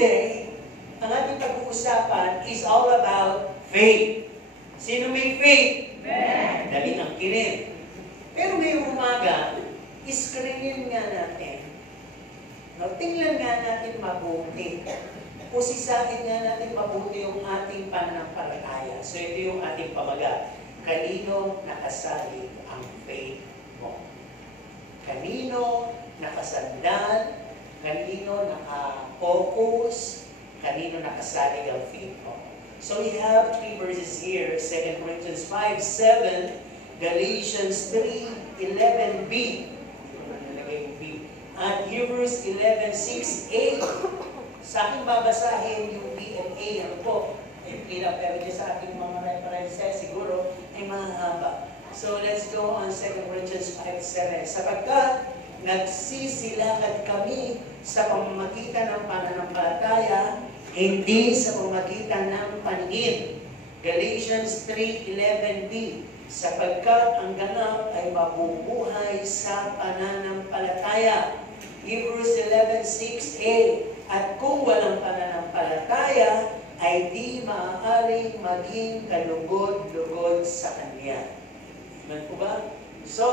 today, ang ating pag-uusapan is all about faith. Sino may faith? Amen. Dali ang kilin. Pero ngayong umaga, iskrinin nga natin. No, tingnan nga natin mabuti. Pusisahin nga natin mabuti yung ating pananampalataya. So ito yung ating pamagat. Kanino nakasalig ang faith mo? Kanino nakasandal? Kanino naka-focus? Kanino nakasalig ang faith mo? So we have three verses here, 2 Corinthians 5:7, Galatians 3:11b, at Hebrews 11:6a. Sa aking babasahin yung B and A, ano po? Pero sa ating mga references, siguro ay mahaba. So let's go on 2 Corinthians 5:7. Sapagkat nagsisilakad kami sa pamamagitan ng pananampalataya, hindi sa pamamagitan ng paningin. Galatians 3:11b. Sapagkat ang ganap ay mabubuhay sa pananampalataya. Hebrews 11:6a. At kung walang pananampalataya, ay di maaaring maging kalugod-lugod sa Kanya. Amen po ba? So,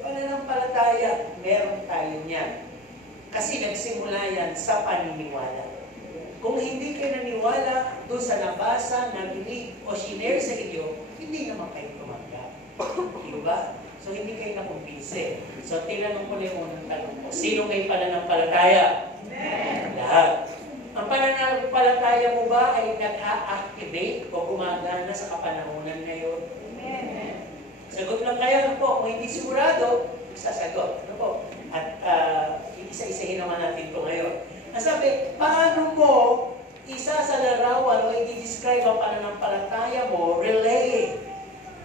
pananampalataya, meron tayo niyan. Kasi nagsimula yan sa paniniwala. Kung hindi kayo naniwala doon sa nabasa, naginig, o shinare sa inyo, hindi naman kayo tumanggap. Di ba? So, hindi kayo nakumbinse. So, tinanong ko na yung unang tanong ko. Sino may pananampalataya? Amen. Lahat. Ang pananampalataya mo ba ay nag-a-activate o gumagana sa kapanahunan ngayon? Amen. Sagot lang kayo po. Kung hindi sigurado, sasagot. Ano po? At isa-isahin naman natin ito ngayon. Ang sabi, paano mo isasalarawan o i-describe ang pananampalataya mo, relay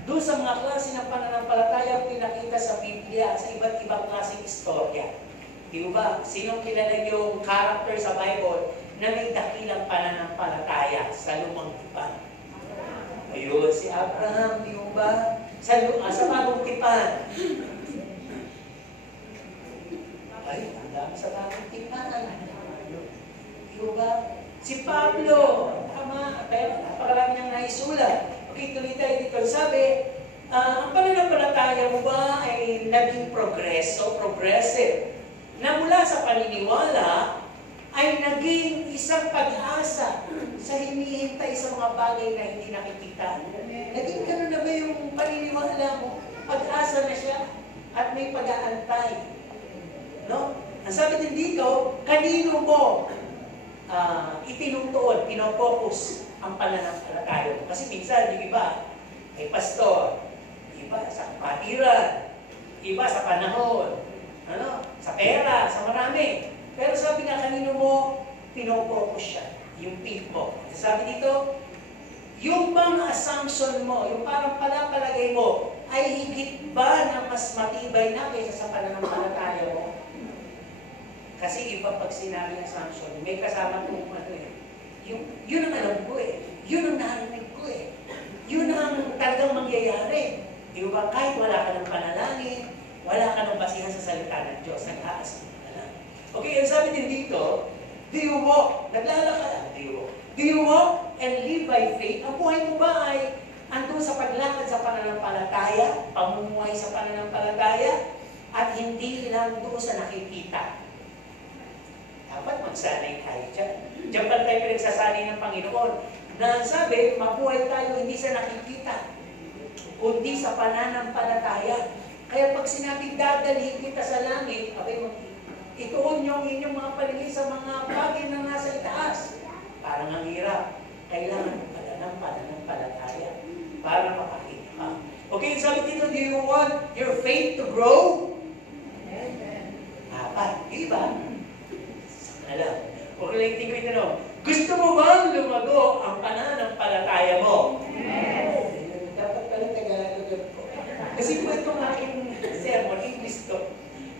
doon sa mga klase ng pananampalataya pinakita sa Biblia, sa iba't ibang klaseng istorya. Di ba? Sinong kilala yung character sa Bible na may dakilang pananampalataya sa lumang tipan? Ayun, si Abraham, di ba? Sa bagong tipan. Ay, ang dami sa bagong tipan. Di ba? Si Pablo, tama, pero napakarami niyang naisulat. Okay, tuloy tayo dito. Sabi, ang pananampalataya mo ba ay naging progressive? Na mula sa paniniwala ay naging isang pag-asa sa hinihintay sa mga bagay na hindi nakikita. Naging gano'n na ba yung paniniwala mo? Pag-asa na siya at may pag-aantay. No? Ang sabi din dito, kanino mo itinutuon, pinopokus ang pananampalataya mo? Kasi minsan, yung iba ay pastor, iba sa kapatiran, iba sa panahon, sa pera, sa marami. Pero sabi nga, kanino mo pinopokus siya? Yung faith mo. Sabi dito, yung bang assumption mo, yung parang palagay mo, ay higit ba na mas matibay na kaysa sa pananampalataya mo? Kasi iba pag sinabi assumption, may kasama kong yun ang alam ko yun ang narinig ko yun ang talagang mangyayari. Di ba? Kahit wala ka ng panalangin, wala ka ng basihan sa salita ng Diyos, nag-aasal ka lang. Okay, ang sabi din dito, do you walk? Naglalakad, do you walk and live by faith? Ang buhay mo ba ay andun sa paglakad sa pananampalataya, pamumuhay sa pananampalataya, at hindi lang doon sa nakikita? Dapat magsanay tayo dyan. Diyan pa tayo pinagsasanay ng Panginoon. Na sabi, mabuhay tayo hindi sa nakikita, kundi sa pananampalataya. Kaya pag sinabing dadalhin kita sa langit, ituon yung inyong mga paningin sa mga bagay na nasa itaas. Parang ang hirap. Kailangan pala ng pananampalataya para makakita ka. Okay, sabi dito, do you want your faith to grow? Amen. Diba? Alam. Okay lang tingin ko ito, gusto mo bang lumago ang pananampalataya mo? Amen. Dapat pala Tagalog ko. Kasi po itong aking sermon, English to.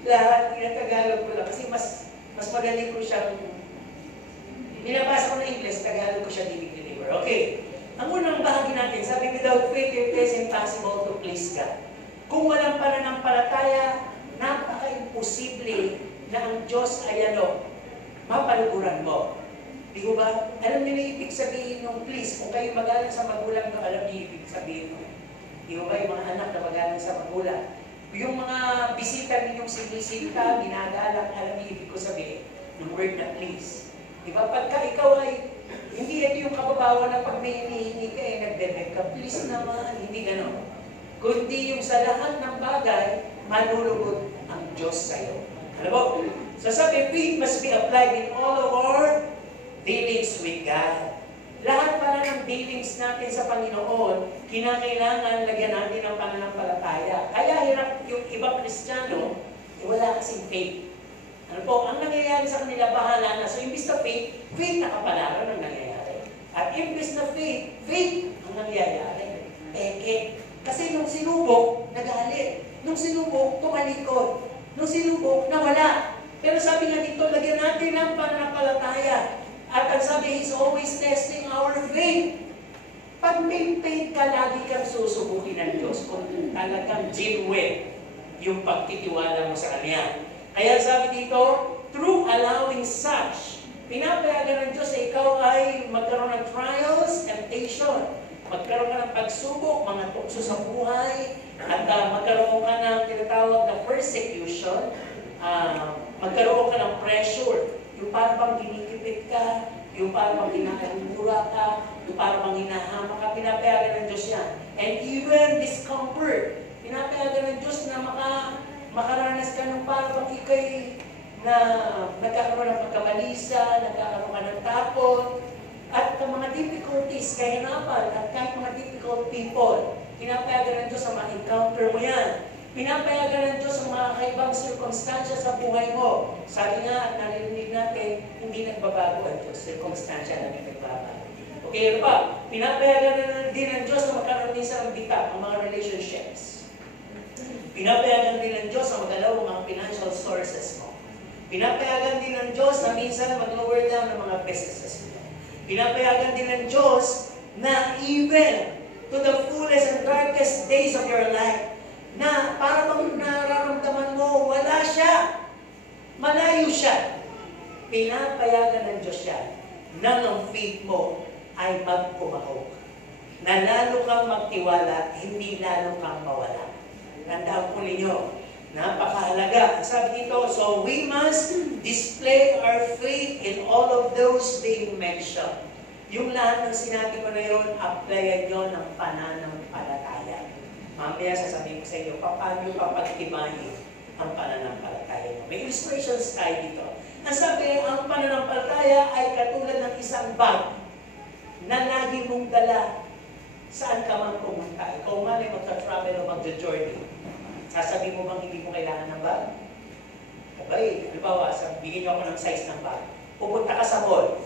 Lahat, Tagalog ko lang. Kasi mas madali ko siyang binabasa ko na English, Tagalog ko siya deliver. Okay. Ang unang bahagi natin, sabi, without faith, it is impossible to please God. Kung walang pananampalataya, napaka-imposible na ang Diyos ay mapaluguran mo. Di ko ba? Alam niyo na ibig sabihin nung please, kung kayo magalang sa magulang, alam niyo ibig sabihin nung. Di ko ba yung mga anak na magalang sa magulang? Yung mga bisita ninyong sinisita, ginagalang, alam niyo ibig ko sabihin, ng word na please. Di ba? Pagka ikaw ay, hindi ito yung kababawan na pag may hinihingi ka, nagdebeg ka, please naman, hindi gano'n. Kundi yung sa lahat ng bagay, malulugod ang Diyos sa'yo. Alam mo? So sabi, faith must be applied in all of our dealings with God. Lahat pala ng dealings natin sa Panginoon, kinakailangan lagyan natin ng pananampalataya. Kaya hirap yung ibang Kristiyano, wala kasing faith. Ano po, ang nangyayari sa kanila, bahala na. So imbis na faith, faith nakapalaran ang nangyayari. At imbis na faith, faith ang nangyayari. Kasi nung sinubok, nagalit. Nung sinubok, tumalikod. Nung sinubok, nawala. Pero sabi nga dito, lagyan natin ng pananampalataya. At ang sabi, He's always testing our faith. Pag may faith ka, lagi kang susubukin ng Diyos kung talagang genuine yung pagtitiwala mo sa Kanya. Kaya sabi dito, through allowing such, pinapayagan ng Diyos na ikaw ay magkaroon ng trials, temptation, magkaroon ka ng pagsubok, mga tukso sa buhay, at magkaroon ka ng tinatawag na persecution, magkaroon ka ng pressure, yung parang ginikipit ka, yung parang kinakahimura ka, yung parang hinahama ka, pinapayagan ng Diyos yan. And even discomfort, pinapayagan ng Diyos na makaranas ka ng parang ikay na nagkakaroon ng pagkabalisa, nagkakaroon ka ng tapon, at mga difficulties, kahirapan, at kahit mga difficult people, pinapayagan ng Diyos na ma-encounter mo yan. Pinapayagan ng Diyos ang mga kaibang sirkumstansya sa buhay mo. Sabi nga, at narinig natin, hindi nagbabago ang Diyos. Sirkumstansya na nagbabago. Okay, ano pa? Pinapayagan din ng Diyos na magkaroon din sa bitak ang mga relationships. Pinapayagan din ng Diyos na magalaw ang mga financial sources mo. Pinapayagan din ng Diyos na minsan mag-lower down ang mga businesses mo. Pinapayagan din ng Diyos na even to the fullest and darkest days of your life, na para bang nararamdaman mo, wala siya, malayo siya. Pinapayagan ng Diyos siya na ang faith mo ay magkumahog. Na lalo kang magtiwala, hindi lalo kang mawala. Tandaan po ninyo, napakahalaga. Sabi dito, so we must display our faith in all of those being mentioned. Yung lahat ng sinabi ko na yun, applyan nyo ng pananampalataya. Mamaya sasabihin ko sa inyo, paano papagtibayin ang pananampalataya mo. May illustrations tayo dito. Nasabi, ang pananampalataya ay katulad ng isang bag na lagi mong dala saan ka man pumunta. Ikaw man ay magta-travel o magja-journey. Sasabihin mo bang hindi mo kailangan ng bag? Abay, halimbawa, bigyan niyo ako ng size ng bag. Pupunta ka sa mall.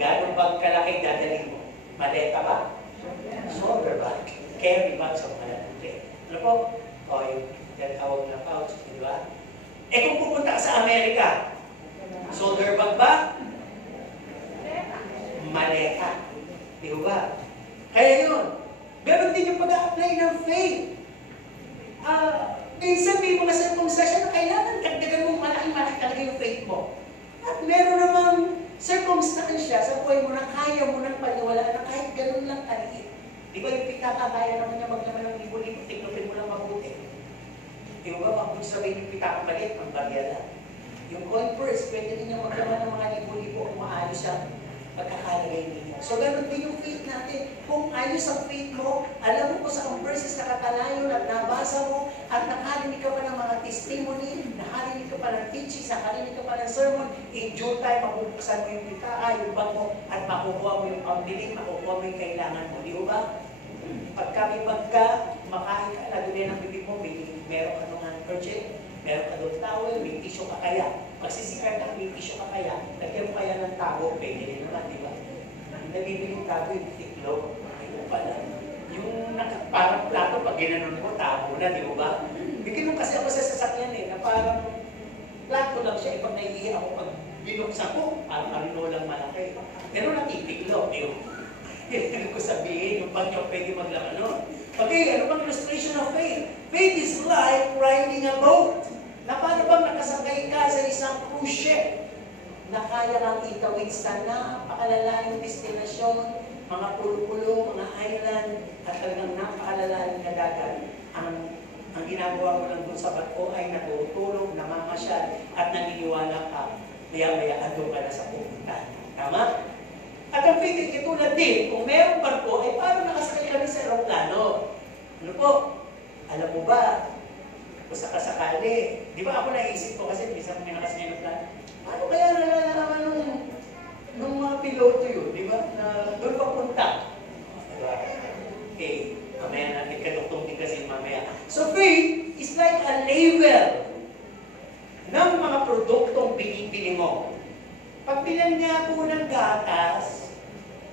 Gano'ng bag kalaki dadalhin mo? Maleta ba? Shoulder bag. Carry bag sa malaki. Ano po? O, yung tawag na pouch, di ba? Kung pupunta ka sa Amerika, shoulder bag ba? Maleta. Di ba? Kaya yun. Ganon din yung pag-a-apply ng faith. Minsan may mga circumstances na kailangan dagdagan mong malaki-malaki talaga yung faith mo. At meron namang circumstansya sa buhay mo na kaya mo nang paniwalaan na kahit ganun lang kaliit. Di ba yung pitaka, kaya naman niya maglaman ng libo-libo, tiklopin mo lang mabuti. Di ba, pag sabihin yung pitaka maliit, ang barya lang. Yung coin purse, pwede rin niya maglaman ng mga libo-libo kung maayos ang pagkakalagay niya. So, ganun din yung faith natin. Kung ayos ang faith mo, alam mo kung sa verses na katalayon at nabasa mo, at nakarinig ka pa ng mga testimony, nakarinig ka pa ng teaching, nakarinig ka pa ng sermon, in due time, mabubuksan mo yung pitaka, yung bag mo, at makukuha mo yung pambiling, makukuha mo yung kailangan mo. Di ba? Pagka may pagka, makain ka, lagyan ng bibig mo, meron ka nung handkerchief, meron ka doon towel, may tissue ka kaya. Magsisikar ka, may tissue ka kaya, lagyan mo kaya ng tabo, pwede rin naman, di ba? Nabibiling tabo yung tiklo, ayun pala. Yung parang plato, pag ginanon mo, tabo na, di ba? Bigyan mo kasi ako sa sasakyan na parang plato lang siya, ipag naiiyak ako, pag binuksan ko, parang marino lang malaki. Pero natitiklo, di ba? Yan ko sabihin, yung pag nyo pwede maglaman nun. Okay, ano bang illustration of faith? Faith is like riding a boat. Na paano bang nakasakay ka sa isang cruise ship? na kaya kang itawid sa napakalalayong destinasyon, mga pulo-pulo, mga island, at talagang napakalalayong na dagat. Ang ginagawa mo lang dun sa barko ay natutulog, namamasyal, at naniniwala ka, maya-maya andun ka na sa pupuntahan. Tama? At ang faith ay tulad din, kung mayroong barko, ay parang nakasakay kami sa aeroplano. Ano po? Alam mo ba, kung sakasakali, di ba ako naisip ko kasi minsan may nakasakay ng plano, paano kaya nalalaman nung mga piloto yun, di ba? Na doon papunta. Diba? Okay, mamaya natin kaduktong din kasi mamaya. So faith is like a label ng mga produktong binibili mo. Pag bilan nga po ng gatas,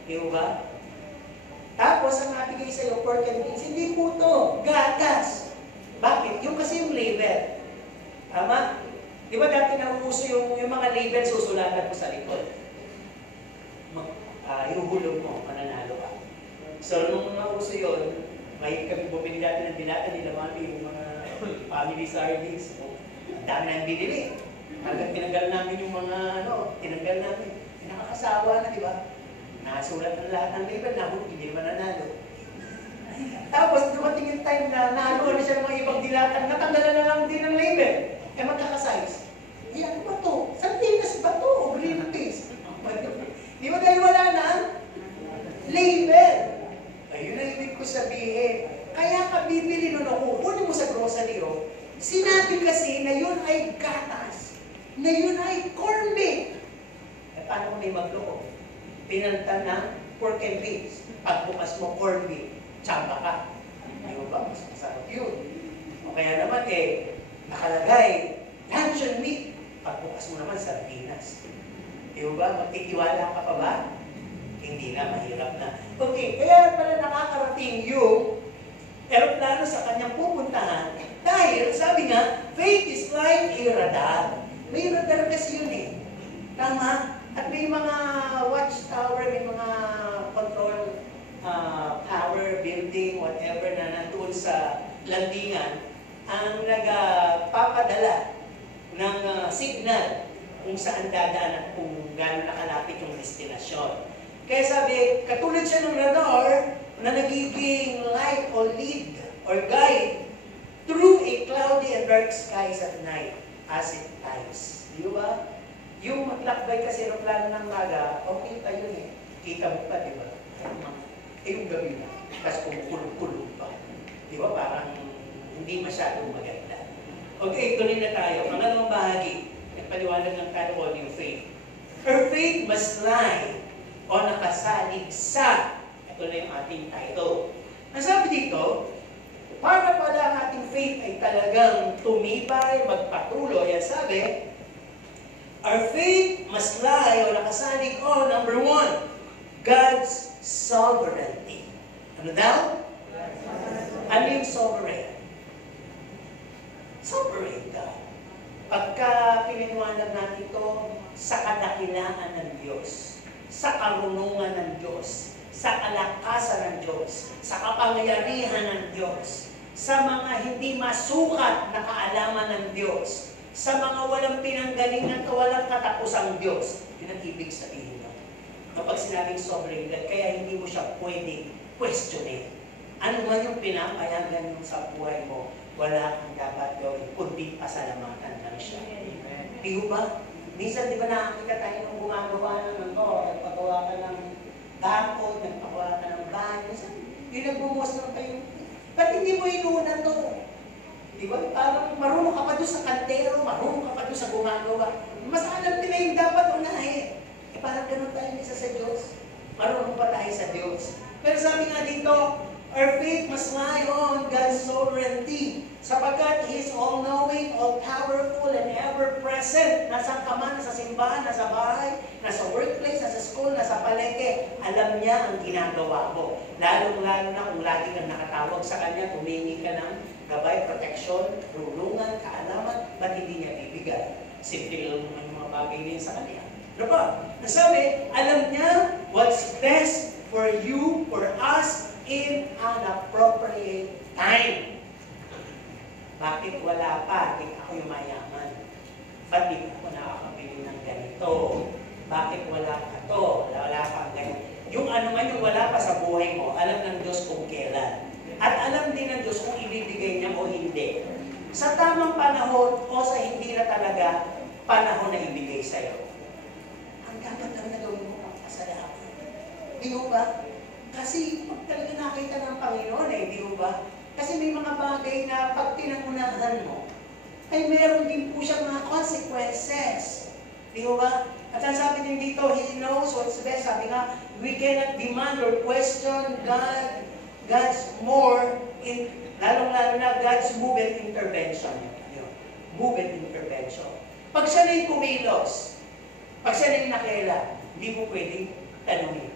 di ba? Tapos ang nabigay sa'yo, pork and beans, hindi po ito, gatas. Bakit? Yung kasi yung label. Tama? Di ba dati nauuso yung mga label susulatan mo sa likod? Iuhulog mo, mananalo ka. So nung nauuso yun, may kami bumili dati ng dilata nila mami, yung mga family sardines. Ang dami na yung binili. Hanggang tinanggal namin yung mga tinanggal namin. Nakakasawa na, di ba? Nakasulat ng lahat ng label na hindi naman nanalo. Tapos dumating yung time na nahaluan na siya ng mga ibang dilatan, natanggalan na lang din ng label. Eh magkakasize. Ano ba to? Sardinas ba to? O green peas? Di ba dahil wala na ang label? Ayun ang ibig ko sabihin. Kaya ka bibili nun ako, kunin mo sa grocery, sinabi kasi na yun ay gatas, na yun ay corn beef. Eh paano kung may magloko? Pinalitan ng pork and beans. Pagbukas mo corn beef, tsamba ka. Ayaw ba? Mas masarap yun. O kaya naman nakalagay, luncheon meat. Pagbukas mo naman, sardinas. Ayaw ba? Magtitiwala ka pa ba? Hindi na, mahirap na. Okay, kaya pala nakakarating yung aeroplano sa kanyang pupuntahan dahil, sabi nga, faith is like a radar. May radar kasi yun Tama? At may mga watchtower, may mga control tower, building, whatever na nandoon sa landingan ang nagpapadala ng signal kung saan dadaan at kung gaano nakalapit yung destinasyon. Kaya sabi, katulad siya ng radar na nagiging light or lead or guide through a cloudy and dark skies at night as it times. Di ba? Yung maglakbay kasi ng plano ng maga, okay pa yun Kita mo pa, di ba? Yung gabi na. Tapos kumukulog-kulog pa. Di ba? Parang hindi masyadong maganda. Okay, tuloy na tayo. Pangalawang bahagi. Nagpaliwanag ng tayo yung faith. Her faith must lie o nakasalig sa. Ito na yung ating title. Ang sabi dito, para pala ang ating faith ay talagang tumibay, magpatuloy. Ang sabi, our faith must lie o nakasalig on, number 1, God's sovereignty. Ano daw? Ano yung sovereign? Sovereign God. Pagka pininiwanag natin ito, sa kadakilaan ng Diyos, sa karunungan ng Diyos, sa kalakasan ng Diyos, sa kapangyarihan ng Diyos, sa mga hindi masukat na kaalaman ng Diyos, sa mga walang pinanggalingan at walang katapusang Diyos. Yun ang ibig sabihin nun. Kapag sinabing sovereign God, kaya hindi mo siya pwede questionin. Ano man yung pinapayagan mo sa buhay mo, wala kang dapat gawin, kundi pasalamatan lang siya. Di ba? Minsan, di ba nakakita tayo nung gumagawa ng nagpagawa ka ng bako, nagpagawa ka ng bahay. Minsan, yung nagmumos lang kayo. Ba't hindi mo inuunan to? Di ba? Parang marunong ka pa doon sa kantero, marunong ka pa doon sa gumagawa. Mas alam nila yung dapat unahin. Parang ganun tayo isa sa Diyos. Marunong pa tayo sa Diyos. Pero sabi nga dito, our faith must lie on God's sovereignty. Sapagkat He is all-knowing, all-powerful, and ever-present. Nasa ka man, nasa simbahan, nasa bahay, nasa workplace, nasa school, nasa palengke. Alam niya ang ginagawa mo. Lalo-lalo na kung lagi kang nakatawag sa Kanya, tumingi ka ng gabay, proteksyon, tulungan, kaalaman, ba't hindi niya bibigay? Simple lang naman yung mga bagay niya sa Kanya. Ano ba? Nasabi, alam niya what's best for you, for us, in an appropriate time. Bakit wala pa? Ako yung mayaman. Ba't di ako nakakabili ng ganito? Bakit wala ka to? Wala kang ganito. Yung ano man yung wala pa sa buhay mo, alam ng Diyos kung kailan. At alam din ng Diyos kung ibibigay niya o hindi. Sa tamang panahon o sa hindi na talaga panahon na ibigay sa'yo. Ang dapat lang na gawin mo ang kasalanan. Di ba? Kasi pag talaga nakita ng Panginoon di ba? Kasi may mga bagay na pag pinangunahan mo, ay meron din po siyang mga consequences. Di ba? At ang sabi din dito, He knows what's best. Sabi nga, we cannot demand or question God's more, lalong-lalo na God's move and intervention. Move and intervention. Pag siya na'y kumilos, pag siya na'y nakailan, hindi mo pwedeng tanungin.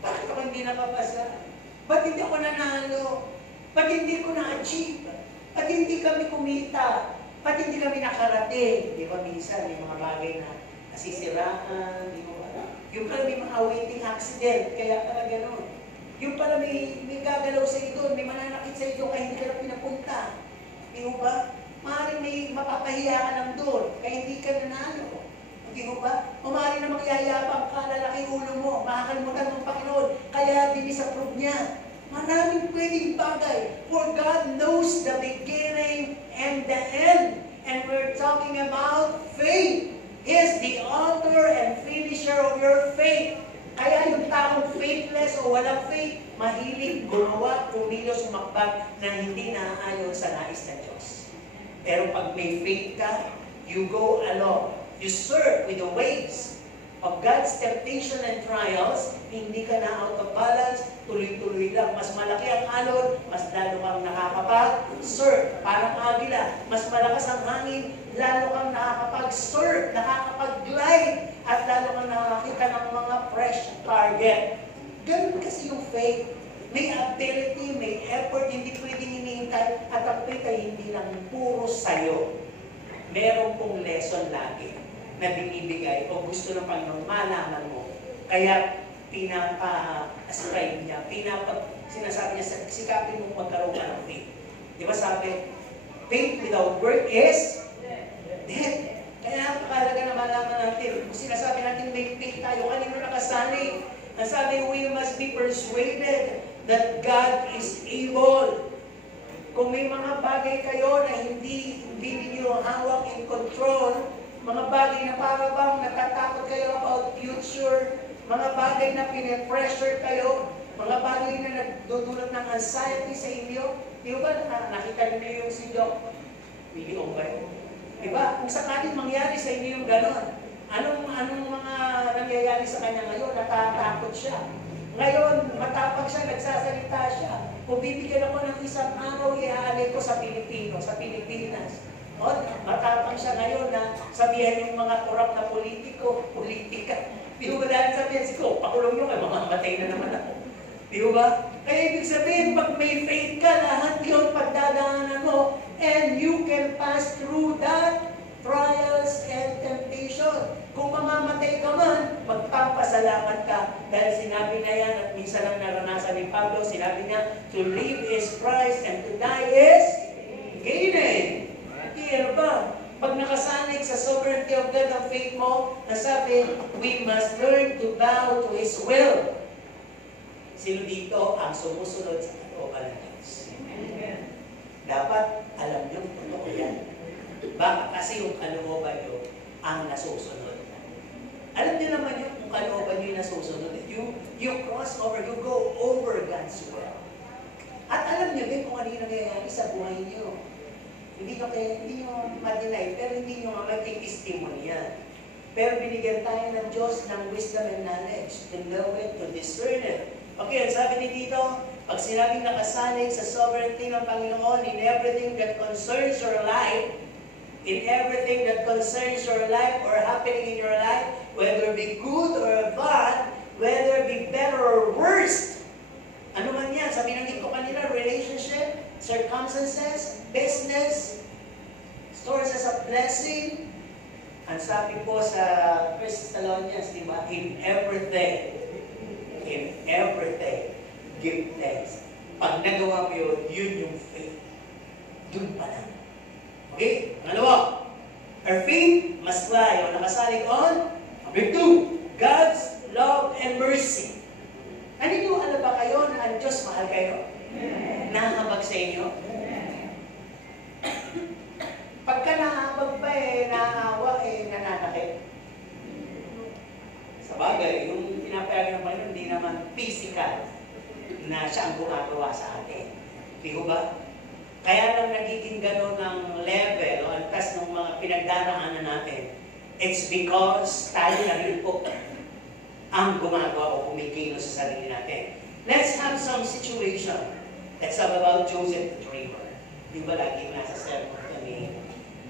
Bakit ako hindi nakapasa? Ba't hindi ako nanalo? Ba't hindi ko na-achieve? Ba't hindi kami kumita? Ba't hindi kami nakarating? Di ba minsan may mga bagay na nasisiraan, di ba? Yung pala may mga waiting accident, kaya pala gano'n. Yung pala may gagalaw sa iyo doon, may mananakit sa iyo kaya hindi ka na pinapunta. Di ba? Maaaring may mapapahiya ka lang doon, kaya hindi ka nanalo. Di ba? O maaaring na magyayabang ka, lalaki ulo mo, makakalimutan ng Panginoon, kaya dinisapprove niya. Maraming pwedeng bagay. For God knows the beginning and the end. And we're talking about faith. He is the author and finisher of your faith. Kaya yung taong faithless o walang faith, mahilig gumawa, kumilos, sumakbag na hindi naaayon sa nais ng Diyos. Pero pag may faith ka, you go along. You serve with the ways of God's temptation and trials, hindi ka na out of balance, tuloy-tuloy lang. Mas malaki ang alon, mas lalo kang nakakapag-serve. Parang agila, mas malakas ang hangin, lalo kang nakakapag-serve, nakakapag-glide, at lalo kang nakakita ng mga fresh target. Ganun kasi yung faith. May ability, may effort, hindi pwedeng hinihintay, at ang faith ay hindi lang puro sayo. Meron pong lesson lagi na binibigay o gusto ng Panginoon malaman mo. Kaya pinapa-ascribe niya, sinasabi niya, sikapin mo magkaroon ka ng faith. Di ba sabi, faith without work is dead. Kaya napakalaga na malaman natin. Kung sinasabi natin may faith tayo, kanino nakasalig? Nasabi, we must be persuaded that God is able. Kung may mga bagay kayo na hindi ninyo hawak in control, mga bagay na para bang natatakot kayo about future, mga bagay na pinipressure kayo, mga bagay na nagdudulot ng anxiety sa inyo, di ba nakita niyo yung si Doc Willie Ongay? Di ba? Kung sakaling mangyari sa inyo yung gano'n, anong mga nangyayari sa kanya ngayon? Natatakot siya. Ngayon, matapag siya, nagsasalita siya. Kung bibigyan ako ng isang araw, iaalay ko sa Pilipino, sa Pilipinas. O, matapang siya ngayon na sabihan yung mga korap na politika. Di ba dahil sabihin ko, pakulong nyo kayo, mamamatay na naman ako. Di ba? Kaya ibig sabihin, pag may faith ka, lahat yun pagdadaanan mo, and you can pass through that trials and temptation. Kung mamamatay ka man, magpapasalamat ka. Dahil sinabi na yan, at minsan lang naranasan ni Pablo, sinabi niya, to live is Christ and to die is gaining. Ano ba? Pag nakasanig sa sovereignty of God ang faith mo, nasabi, we must learn to bow to His will. Sino dito ang sumusunod sa kalooban ng Diyos? Dapat alam niyo kung totoo yan. Baka kasi yung kalooban niyo ang nasusunod. Alam niyo naman yun kung kalooban niyo yung nasusunod. You cross over, you go over God's will. At alam niyo din kung ano yung nangyayari sa buhay niyo. Hindi nyo ma-deny, pero hindi nyo mag-testimony yan. Pero binigyan tayo ng Diyos ng wisdom and knowledge, to know it, to discern it. Okay, ang sabi ni dito, pag sinabing nakasalig sa sovereignty ng Panginoon in everything that concerns your life, or happening in your life, whether it be good or bad, whether it be better or worse, ano man yan, sabi ng ko kanina, relationship, circumstances, business, sources of blessing. Ang sabi po sa 1 Thessalonians, di ba? In everything, give thanks. Pag nagawa mo yun, yun yung faith. Doon pa lang. Okay? Pangalawa, Our faith must lie o nakasalig on, number 2, God's love and mercy. Naniniwala ba kayo na ang Diyos mahal kayo? Nahabag sa inyo? Pagka nahabag pa naawa nananakit. Sa bagay, yung pinapayagan ng Panginoon, hindi naman physical na siya ang gumagawa sa atin. Di ba? Kaya lang nagiging gano'n ang level o antas ng mga pinagdaraanan natin. It's because tayo na rin po ang gumagawa o kumikilos sa sarili natin. Let's have some situation. Let's talk about Joseph the dreamer. Di ba lagi nasa sermon ni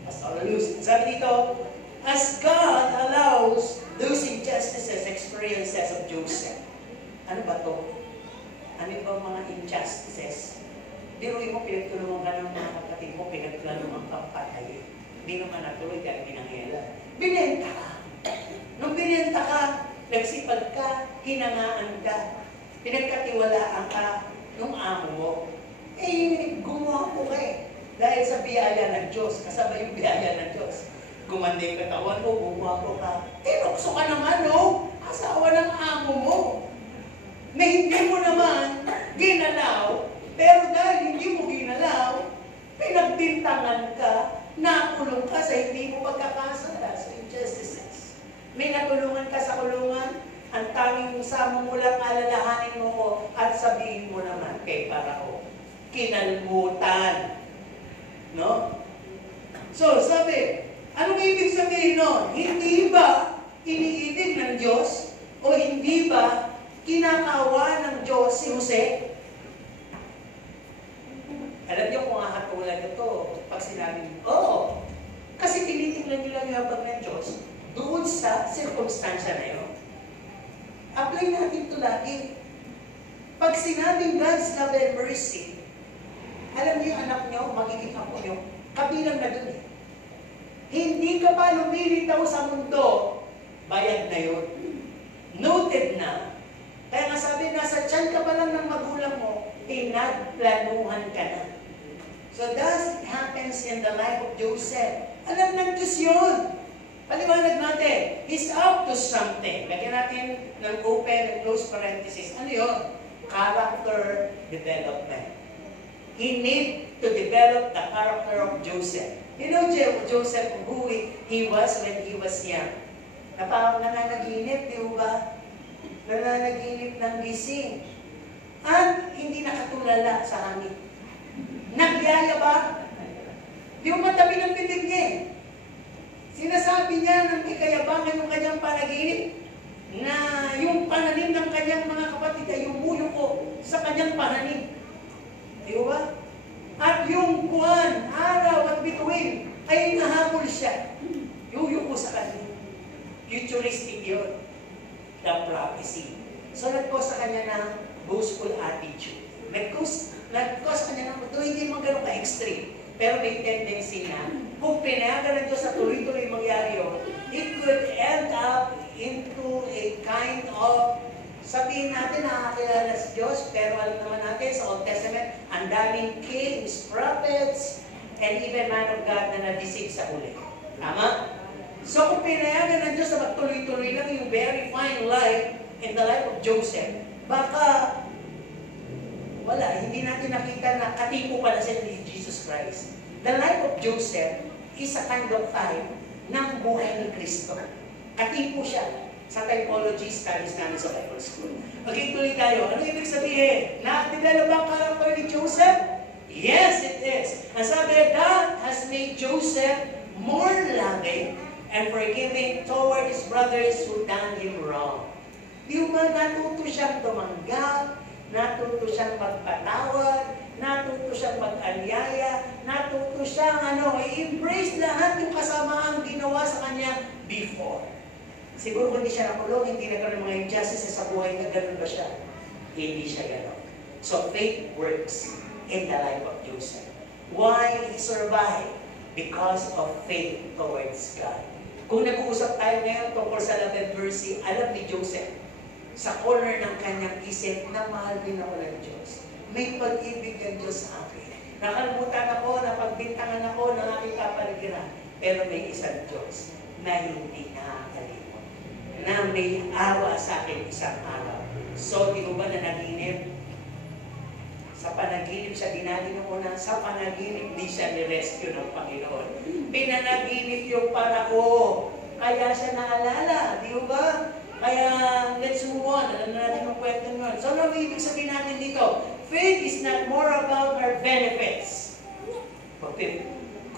Pastor Luz? Sabi dito, as God allows those injustices, experiences of Joseph. Ano ba to? Ano ba mga injustices? Diruin mo, pinagtulungan ka ng mga kapatid mo, pinagtulungan kang patay. Hindi naman natuloy dahil pinangyela. Binenta ka. Nung binenta ka, nagsipag ka, hinangaan ka, pinagkatiwalaan ka nung amo mo. Gumawa ko dahil sa biyaya ng Diyos, kasabay yung biyaya ng Diyos. Gumanda yung katawan mo, gumawa ka. Tinukso ka naman, no? Asawa ng amo mo. Na hindi mo naman ginalaw, pero dahil hindi mo ginalaw, pinagbintangan ka, nakulong ka sa hindi mo pagkakasala sa injustices. May natulungan ka sa kulungan, ang tanging sama mo lang alalahanin mo ko at sabihin mo naman kay Parao, kinalmutan. No? So, sabi, anong ibig sabihin nun? Hindi ba iniibig ng Diyos o hindi ba kinakawa ng Diyos si Jose? Alam niyo kung kakatulad ito, pag sinabi, kasi tinitingnan nila yung habag ng Diyos doon sa circumstansya na yun. Apply natin ito lagi. Pag sinabing God's love and mercy, alam niyo yung anak niyo, magiging ako niyo, kabilang na dun Hindi ka pa lumilitaw sa mundo, bayad na yun. Noted na. Kaya nga sabi, nasa tiyan ka pa lang ng magulang mo, pinagplanuhan ka na. So that happens in the life of Joseph. Alam ng Diyos yun. Paliwanag natin, he's up to something. Lagyan natin ng open and close parenthesis. Ano yun? Character development. He need to develop the character of Joseph. You know Joseph, who he was when he was young. Nananaginip, di ba? Nananaginip ng gising. At hindi nakatulala sa hangin. Nagyaya ba? Di mo matabi ng bibig niya. Sinasabi niya ng ikayabangan yung kanyang panaginip na yung pananim ng kanyang mga kapatid ay yumuyuko sa kanyang pananim. Di ba? At yung buwan, araw at bituin ay nahabol siya. Yuyuko sa kanya. Futuristic yun. The prophecy. So nag-cause sa kanya ng boastful attitude. Nag-cause sa kanya ng ito, hindi mo ganun ka-extreme. Pero may tendency na, kung pinayagan ng Diyos sa tuloy-tuloy mangyari yun, it could end up into a kind of, sabihin natin nakakilala sa Diyos, pero alam naman natin sa Old Testament, ang daming kings, prophets, and even man of God na na-deceive sa huli. Tama? So kung pinayagan ng Diyos na magtuloy-tuloy lang yung very fine life in the life of Joseph, baka wala, hindi natin nakita na katipo pala siya ni Jesus Christ. The life of Joseph is a kind of time ng buhay ni Kristo. Katipo siya sa typology studies namin sa Bible School. Maging-tuloy tayo. Ano ibig sabihin? Na-develop ang character ni Joseph? Yes, it is. Ang sabi, God has made Joseph more loving and forgiving toward his brothers who done him wrong. Di ba natuto siyang tumanggap, natuto siyang magpatawad, natuto siyang mag-anyaya, natuto siyang i-embrace lahat yung kasamaang ginawa sa kanya before. Siguro kung hindi siya nakulong, hindi nagkaroon ng mga injustices sa buhay niya, ganun ba siya? Hindi siya gano'n. So faith works in the life of Joseph. Why he survived? Because of faith towards God. Kung nag-uusap tayo ngayon tungkol sa love and mercy, alam ni Joseph, sa corner ng kanyang isip na mahal din ako ng Diyos. May pag-ibig ng Diyos sa akin. Nakalimutan ako, napagbintangan ako ng aking kapaligiran. Pero may isang Diyos na hindi nakakalimot, na may awa sa akin isang araw. So, di ko ba na naginip? Sa panaginip siya dinali ng una, sa panaginip di siya ni-rescue ng Panginoon. Pinanaginip yung parao, kaya siya naalala, di ba? Kaya, let's move on. Alam na natin ang kwento nyo. So, ano ibig sabihin natin dito? Faith is not more about our benefits.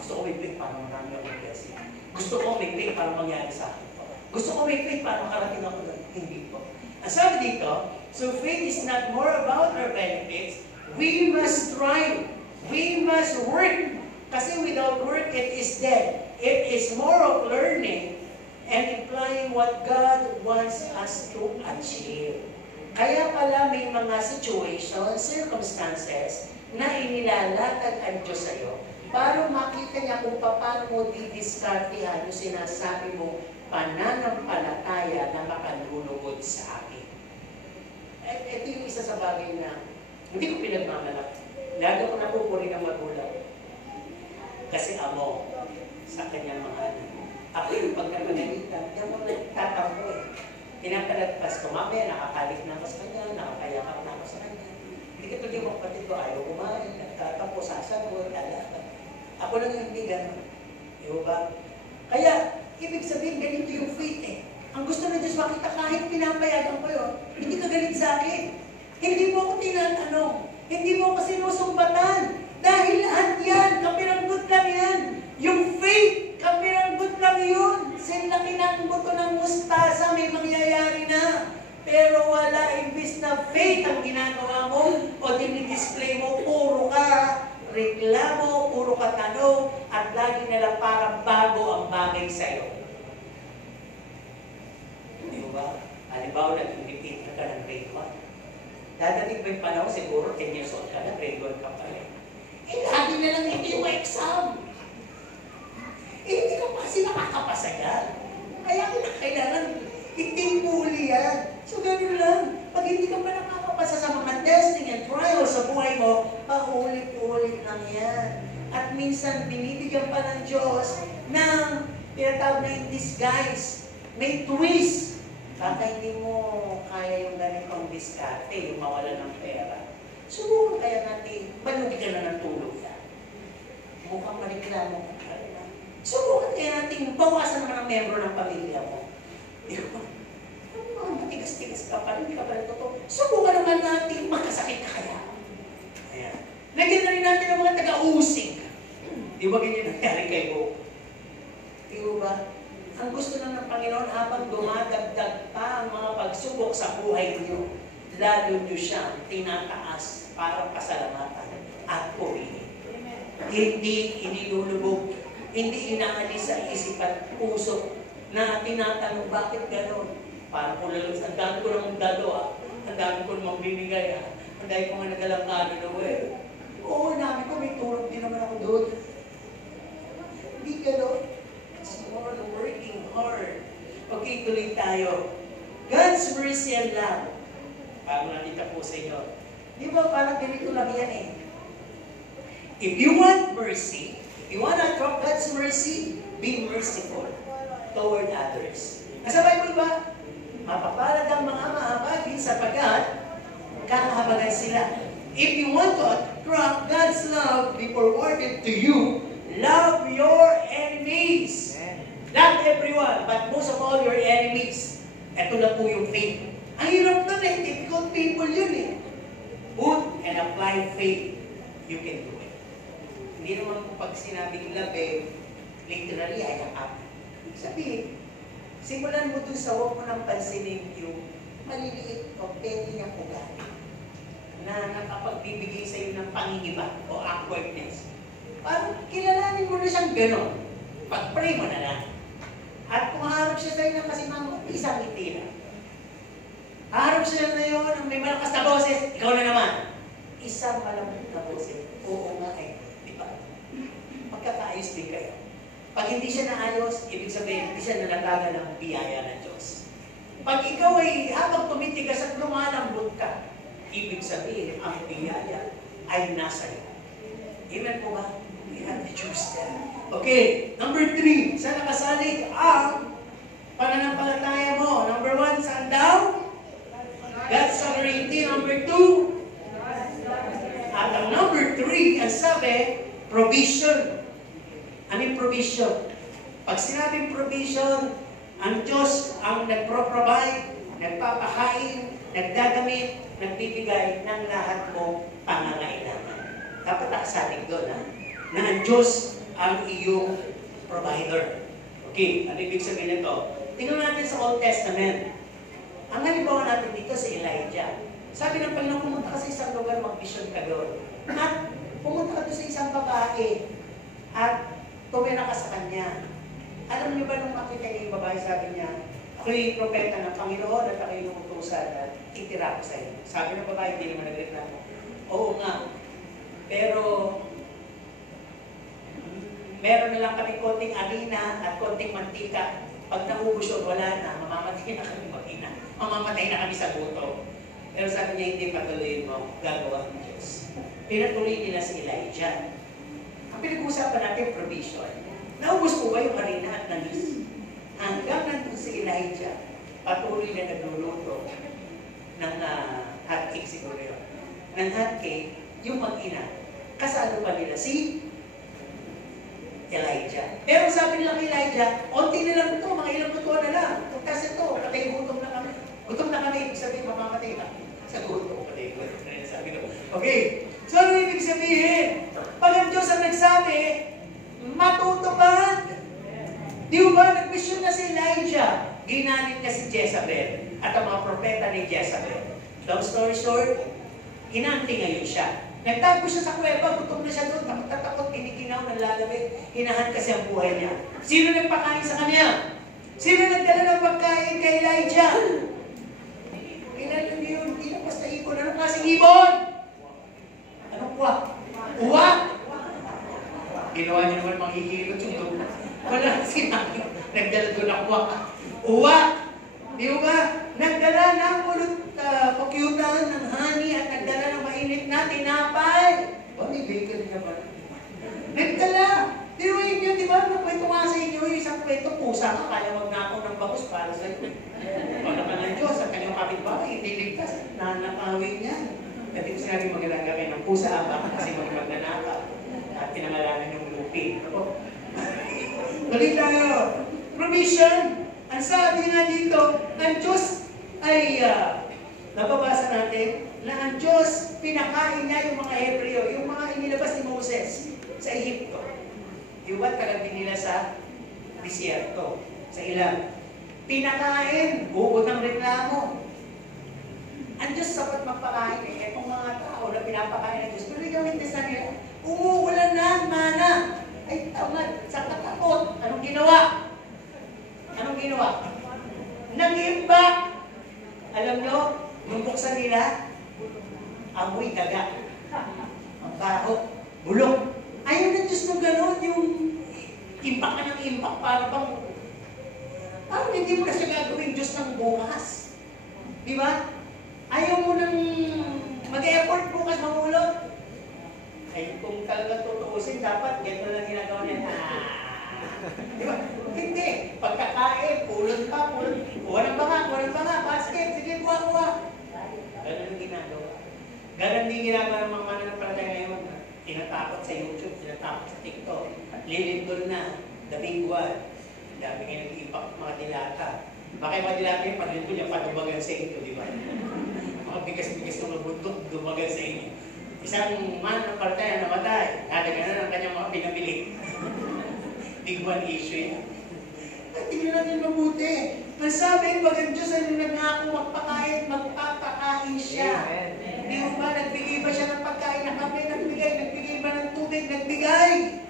Gusto ko may faith para marami akong blessing. Gusto ko may faith para mangyari sa akin po. Gusto ko may faith para makarating ako doon. Hindi po. Ang sabi dito, so faith is not more about our benefits. We must strive. We must work. Kasi without work, it is dead. It is more of learning and implying what God wants us to achieve. Kaya pala may mga situations, circumstances, na inilalatag ang Diyos sa iyo para makita niya kung paano mo didiskartehan yung sinasabi mo pananampalataya na makalulugod sa akin. Ito yung isa sa bagay na hindi ko pinagmamalaki. Lagi ko napupuri ng magulang. Kasi amo sa kanyang mga anak. Ako yung pag napagalitan, yan mo nagtatampo eh. Pinapalagpas ko, mamaya nakakalik na ako sa kanya, nakakayakap na ako sa kanya. Hindi ka tuloy yung kapatid ko, ayaw kumain, nagtatampo, sasagot, alakan. Ako lang yung hindi gano'n. Di ba? Kaya, ibig sabihin, ganito yung faith eh. Ang gusto ng Diyos makita kahit pinapayagan ko yun, hindi ka galit sa akin. Hindi mo ako tinatanong. Hindi mo ako sinusumbatan. Dahil lahat yan, kapiranggot lang yan. Yung faith, kapiranggot lang yun. Sinlaki ng buto ng mustasa, may mangyayari na. Pero wala, imbis na faith ang ginagawa mo, o dinidisplay mo, puro ka reklamo, puro ka tanong, at lagi nalang parang bago ang bagay sa'yo. Di ba? Halimbawa, nag-repeat ka ng grade 1. Dadating ba yung panahon, siguro 10 years old ka na, grade 1 ka pa rin. Lagi na lang hindi yung exam. Hindi ka pa kasi nakakapasa yan. Kaya kailangan itingpuli yan. So, gano'n lang. Pag hindi ka pa nakakapasa sa mga testing and trials sa buhay mo, paulit-ulit lang yan. At minsan, binibigyan pa ng Diyos ng tinatawag na in disguise. May twist. Baka hindi mo kaya yung ganitong diskarte, yung mawala ng pera. Subukan kaya natin, malugi ka na ng tulog yan. Mukhang mareklamo ka na. Subukan kaya natin, bawasan naman ang membro ng pamilya mo. Di ba? Matigas-tigas ka pa, hindi ka pa rin totoo. Subukan naman natin, magkasakit ka kaya. Ayan. Lagyan na rin natin ang mga taga-usig. Di ba ganyan nangyari kay Bo? Di ba? Ang gusto lang ng Panginoon, habang dumadagdag pa ang mga pagsubok sa buhay niyo, lalo niyo siyang tinataas para pasalamatan at purihin. Hindi inilulubog, hindi inaalis sa isip at puso na tinatanong bakit gano'n. Parang kung lalos, ang dami ko ng dalo ang dami ko namang bibigay ang dami ko nga nagalangkado na Oo, namin ko, may tulog din naman ako doon. Hindi gano'n. It's more working hard. Okay, tuloy tayo. God's mercy and love. Bago nakita po sa inyo. Di ba parang ganito lang yan eh. If you want mercy, if you want to attract God's mercy, be merciful toward others. Nasa Bible ba? Mapapalad ang mga mahabagin sapagkat kakahabagan sila. If you want to attract God's love be forwarded to you, love your enemies. Love everyone, but most of all your enemies. Ito na po yung faith. Ang hirap nun eh, difficult people yun eh. Put and apply faith, you can do it. Hindi naman pag sinabing love eh, literally ay akap. Sabihin, simulan mo dun sa huwag mo nang pansinin yung maliliit o pwede niyang ugali na nakapagbibigay sa iyo ng pangingiba o awkwardness. Parang kilalanin mo na siyang gano'n. Pag-pray mo na lang. At kung harap siya sa inyo kasi mga isang ngiti lang. Harap siya na yun, may malakas na boses, ikaw na naman. Isang malamang na boses. Oo nga eh. Di ba? Magkakaayos din kayo. Pag hindi siya naayos, ibig sabihin, hindi siya nalatagan ng biyaya ng Diyos. Pag ikaw ay habang tumitigas at lumalambot ka, ibig sabihin, ang biyaya ay nasa iyo. Amen po ba? We have to choose that. Okay, number 3, saan nakasalig ang pananampalataya mo? Number 1, saan daw? God's sovereignty. Number 2, at ang number 3, ang sabi, provision. Ano yung provision? Pag sinabing provision, ang Diyos ang nagpro-provide, nagpapakain, nagdagamit, nagbibigay ng lahat mo pangangailangan. Dapat nakasalig doon, ha? Na ang Diyos ang iyong provider. Okay, ano ibig sabihin nito? Tingnan natin sa Old Testament. Ang halimbawa natin dito si Elijah. Sabi ng Panginoon, pumunta ka sa isang lugar, mag-mission ka doon. At pumunta ka doon sa isang babae. At tumira ka sa kanya. Alam niyo ba nung makita niya yung babae, sabi niya, ako'y propeta ng Panginoon at ako'y inuutusan at titira ko sa iyo. Sabi ng babae, hindi naman nagreklamo. Oo nga. Pero meron na lang kami konting harina at konting mantika. Pag naubos yun, wala na. Mamamatay na kami mag-ina. Mamamatay na kami sa gutom. Pero sabi niya, hindi patuloyin mo. Gagawa ng Diyos. Pinatuloy nila si Elijah. Ang pinag-uusapan natin, provision. Naubos po ba yung harina at langis? Hanggang nandun si Elijah, patuloy na nagluluto ng hotcake siguro yun. Ng hotcake, yung mag-ina. Kasalo pa nila si Elijah. Pero sabi nila kay Elijah, onti na lang ito, mga ilang butuan na lang. Kasi ito, patay gutom na kami. Gutom na kami, ibig sabihin, mamamatay na. Sa gutom, patay gutom na yun, sabi ko. Okay, so ano ibig sabihin? Pag ang Diyos ang nagsabi, matutupad. Di ba, nag-mission na si Elijah. Ginanit niya si Jezebel at ang mga propeta ni Jezebel. Long story short, hinanti ngayon siya. Nagtago siya sa kuweba, gutom na siya doon, takot-takot, tinikinaw, nalalabit, hinahan kasi ang buhay niya. Sino nagpakain sa kanya? Sino nagdala ng pagkain kay Elijah? Kailan yun? Hindi na basta ibon. Anong klaseng ibon? Anong kuwa? Uwa? Ginawa niya naman manghihilot yung doon. Wala sinabi. Nagdala doon ang uwa. Uwa! Di ba? Nagdala ng pakyutan, ng honey, at nagdala ng mainit na tinapay. O, may bacon naman. Nagdala! Diruin niyo, di ba? Nakwento nga sa inyo, yung isang kwento, pusa ka, kaya magnakaw ng bangus para sa inyo. Wala ka ng Diyos, at kanyang kapitbahay, hindi ligtas, nanakawin niya. At ito sinabi magandang gawin ng pusa, baka kasi magnanakaw. At pinangalanan yung lupi. Balik tayo. Provision. Ang sabi nga dito, ang Diyos ay, nababasa natin, na ang Diyos, pinakain niya yung mga Hebreo, yung mga inilabas ni Moses sa Egypto. Di ba talagang nila sa disyerto, sa ilang. Pinakain, bukod ng reklamo. Ang Diyos sapat magpakain eh. Itong mga tao na pinapakain ng Diyos, pero gawin din sa nila, umuulan na, mana. Ay, tamad, sa katakot. Anong ginawa? Anong ginawa? Nag-imbak. Alam nyo, nung buksan nila, amoy daga. Ang baho, bulok. Ayaw ng Diyos mo gano'n, yung imbak ka ng imbak, para bang, parang hindi mo na siya gagawin Diyos ng bukas. Di ba? Ayaw mo nang mag-effort bukas mahulog. Ay, kung talaga tutuusin, dapat ganito lang ginagawa niya. Di ba? Hindi. Pagkakain, pulot pa, pulot. Kuha ng banga, basket, sige, kuha. Ganun ang ginagawa. Ganun din ginagawa ng mga mananampalataya ngayon. Tinatakot sa YouTube, tinatakot sa TikTok. Lilindol na, damingguan. Dami nga nag-impact mga dilata. Bakit mga dilata yung paglindol niya, padubagan sa inyo, di ba? Mga bigas-bigas ng bundok, dumagan sa inyo. Isang mananampalataya namatay. Nadagan na ng kanyang mga pinabili. Big one issue yan. At tingnan natin mabuti. Ang sabi, pag ang Diyos ay nangako magpakain, magpapakain siya. Di ba, nagbigay ba siya ng pagkain na kami? Nagbigay ba ng tubig? Nagbigay.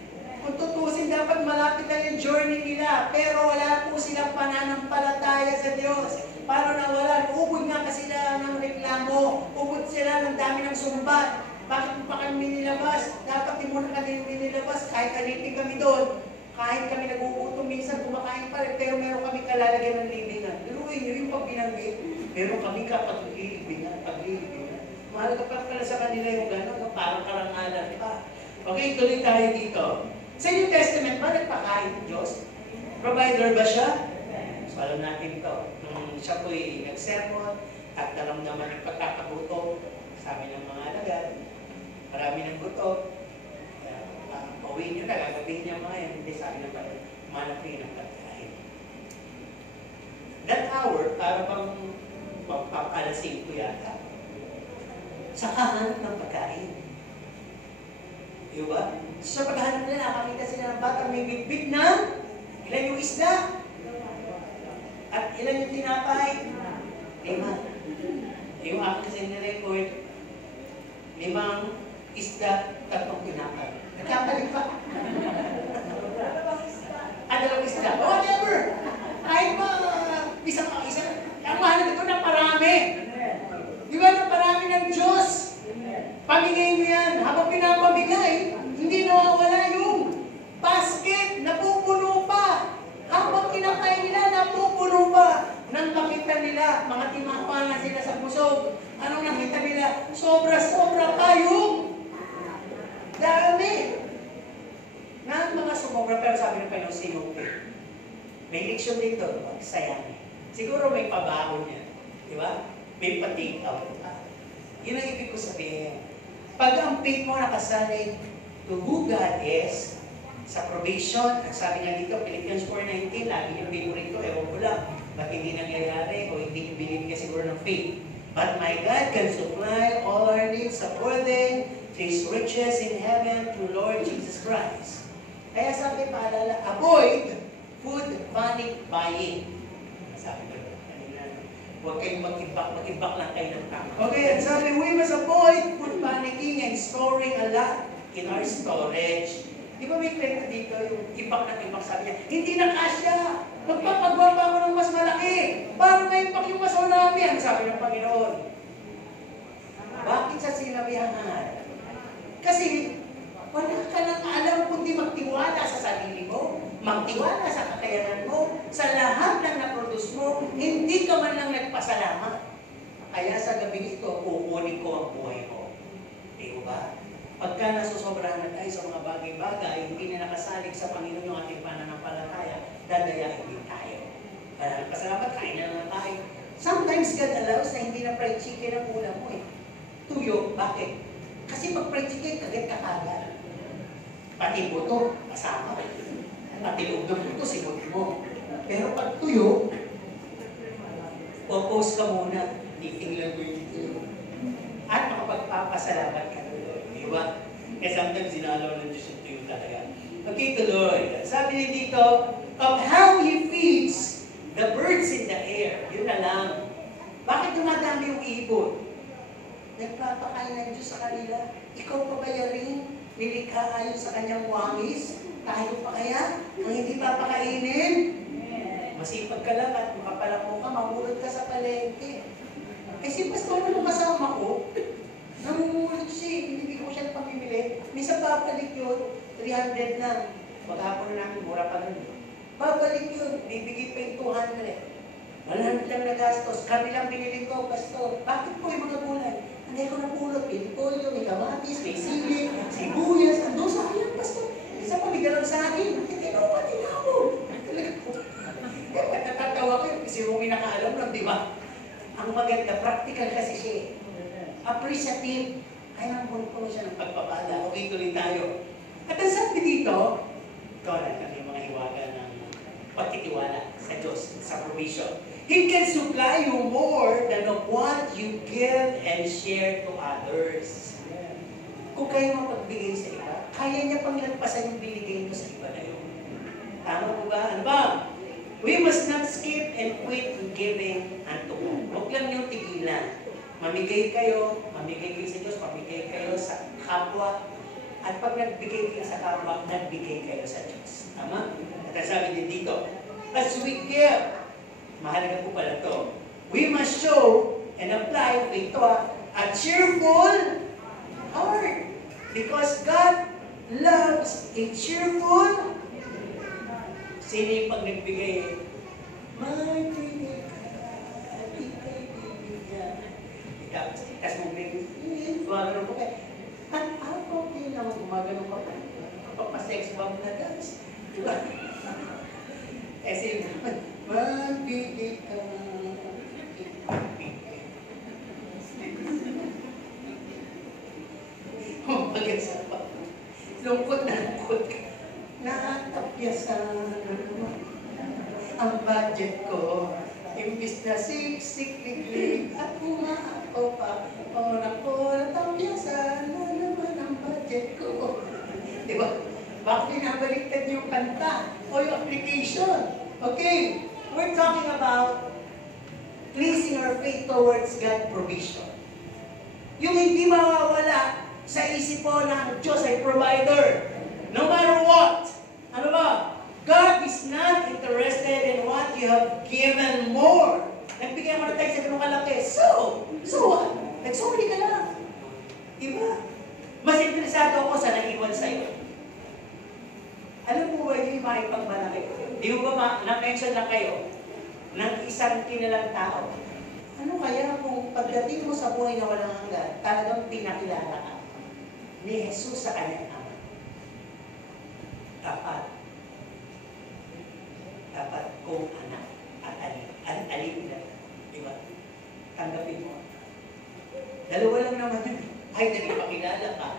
Kung tutusin, dapat malapit na yung journey nila. Pero wala po silang pananampalataya sa Diyos. Para nawalan. Ubod nga kasi sila ng reklamo. Ubod sila ng dami ng sumbat. Bakit mo pa kami nilabas? Dapat di mo na kami nilabas. Kahit alipin kami doon. Kahit kami nagugutom, minsan kumakain pa rin, pero meron kami kalalagyan ng libingan. Luruin nyo yung pagbinanggit. Meron kami paglilibingan. Mahal ka pala sa kanila yung gano'n, parang karangalan pa. Okay, tuloy tayo dito. Sa New Testament ba, nagpakain ng Diyos? Provider ba siya? So alam natin ito. Nung siya po'y nag-sermon at naramdaman ng pagkakagutom, sabi ng mga alagad, marami ng gutom, pauwiin nyo na, gagabihin niya mga yan, hindi sabi ng pala, manapin ng pagkain. That hour, para bang magpapalasing ko yata, sa kahanap ng pagkain. Diba? So, sa paghahanap nila, nakakita sila ng batang may bitbit na ilan yung isda at ilan yung tinapay? 5. Yung akin kasi nirecord, 5 isda, 3 tinapay. Nagkapalit pa. 2 isda. Whatever! Kahit ba, isa. Ang mahal ito na parami. Di ba na parami ng Diyos? Pamigay mo yan. Habang pinapamigay, hindi nawawala yung basket, napupuno pa. Habang kinakain nila, napupuno pa. Nang makita nila, mga timapa na sila sa busog. Anong nakita nila? Sobra-sobra pa yung dami. Na mga sumobra, pero sabi ng Panginoon, sinupi. May leksyon dito, sayang. Siguro may pabaon yan. Di ba? May pa-take out. Yun ang ibig ko sabihin. Pag ang faith mo nakasalig to who God is, sa probation, at sabi nga dito, Philippians 4:19, lagi yung favorite ko, ewan ko lang, ba't hindi nangyayari o hindi binibigyan siguro ng faith. But my God can supply all our needs according to His riches in heaven through Lord Jesus Christ. Kaya sabi, paalala, avoid food panic buying. Sabi ko, huwag kayong mag-ibak lang kayo ng tama. Okay, at sabi, we must avoid food panicking and storing a lot in our storage. Di ba may kwento dito, yung ibak ng ibak, sabi niya, hindi na kasya. Magpapagawa pa ako ng mas malaki. Para may ipak yung mas marami. Ang sabi ng Panginoon. Bakit sa sinabihan nga? Kasi, wala ka nang alam kundi magtiwala sa sarili mo, magtiwala sa kakayanan mo, sa lahat ng na-produce mo, hindi ka man lang nagpasalamat. Kaya sa gabi ito, kukunin ko ang buhay mo. Di ba? Pagka nasusobrahan na tayo sa mga bagay-bagay, hindi na nakasalig sa Panginoon yung ating pananampalataya, dadayahin din tayo. Pasalamat, kain na lang tayo. Sometimes God allows na hindi na fried chicken ang ulam mo eh. Tuyo, bakit? Kasi pag fried chicken, kagat ka kagad. Pati buto, kasama. Pati loob ng buto, sigot mo. Pero pag tuyo, pause ka muna. Titingnan mo yung tuyo. At makapagpapasalamat ka doon. Di ba? Kaya sometimes sinalaw ng Diyos yung tuyo talaga. Okay, tuloy. Sabi niya dito, of how He feeds the birds in the air. Yun na lang. Bakit dumadami yung ibon? Nagpapakain ng Diyos sa kanila. Ikaw pa kaya rin nilikha ayon sa kanyang wangis? Tayo pa kaya? Ang hindi papakainin? Masipag ka lang at makapalako ka, mamulot ka sa palengke. Eh si pastor mo kasama ko, namumulot siya, hindi ko siya pamimili. Minsan babalik yun, 300 lang. Maghapon na namin, mura pa nun. Babalik yun, bibigay pa yung 200. 100 lang na gastos. Kami lang binili ko, pastor. Bakit po yung mga gulay? Hindi ko napulot. Pilipolyo, may kamatis, may sili, sibuyas. Ando sa akin, pastor. Isa pa may galang sa akin. Hindi ko pa tinawag. Natatawa ko yun kasi yung nakaalam lang, di ba? Ang maganda, practical kasi siya. Appreciative. Kaya ang ko siya ng pagpapala. Okay, tuloy tayo. At ang sabi dito, ikaw na yung mga hiwaga ng pagtitiwala sa Diyos, sa provision. He can supply you more than of what you give and share to others. Kung kayo mapagbigay sa iba, kaya niya pang lagpasan yung binigay mo sa iba na yun. Tama po ba? Ano ba? We must not skip and quit in giving unto God. Huwag lang yung tigilan. Mamigay kayo sa Diyos, mamigay kayo sa kapwa. At pag nagbigay kayo sa kapwa, nagbigay kayo sa Diyos. Tama? At sabi din dito, as we give, mahalaga po pala ito, we must show and apply ito a cheerful heart. Because God loves a cheerful. Sino yung pag nagbigay? Magbigay ka, ikay bibigyan. Tapos mong bibigyan, gumagano ko kayo. At ako din naman gumagano ka pa. Papa-sex bomb na dance. Diba? Kasi, magbigay ka. Pag-isa pa. Lungkot na lungkot ka. Nakatapyasan ang budget ko. Imbis na siksik-liklik at umaapo pa. O naku, natapyasan na naman ang budget ko. Diba? Bakit pinabaliktad yung kanta o yung application? Okay, we're talking about placing our faith towards God's provision. Yung hindi mawawala sa isip po ng Diyos ay provider. No matter what. Ano ba? God is not interested in what you have given more. Nagbigay mo na tayo sa ganung kalaki. So what? Nagsuli ka lang. Diba? Mas interesado ako sa naiwan sa'yo. Alam mo ba yung makipagmalaki? Di ba na-mention lang kayo ng isang kinilang tao? Ano kaya kung pagdating mo sa buhay na walang hanggan, talagang pinakilala ka ni Jesus sa kanyang ama? Dapat kung anak at alin na. Diba? Tanggapin mo. Dalawa lang naman yun. Ay, nagpakilala ka.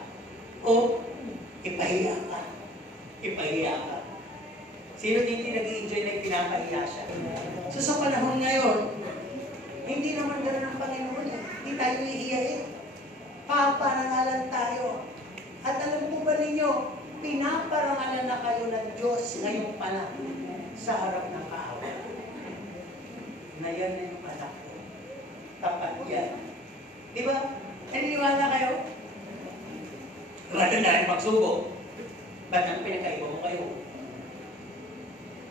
O, ipahiya ka. Ipahiya ka. Sino dito nag-i-enjoy na pinapahiya siya? So sa panahon ngayon, hindi naman gano'n ang Panginoon eh. Hindi tayo iiyahin. Paparangalan tayo. At alam po ba ninyo, pinaparangalan na kayo ng Diyos ngayong panahon sa harap ng kaaway. Na yan na yung anak ko. Tapat yan. Di ba? Naniniwala kayo? Wala na magsubok. Ba't ang pinakaiba mo kayo?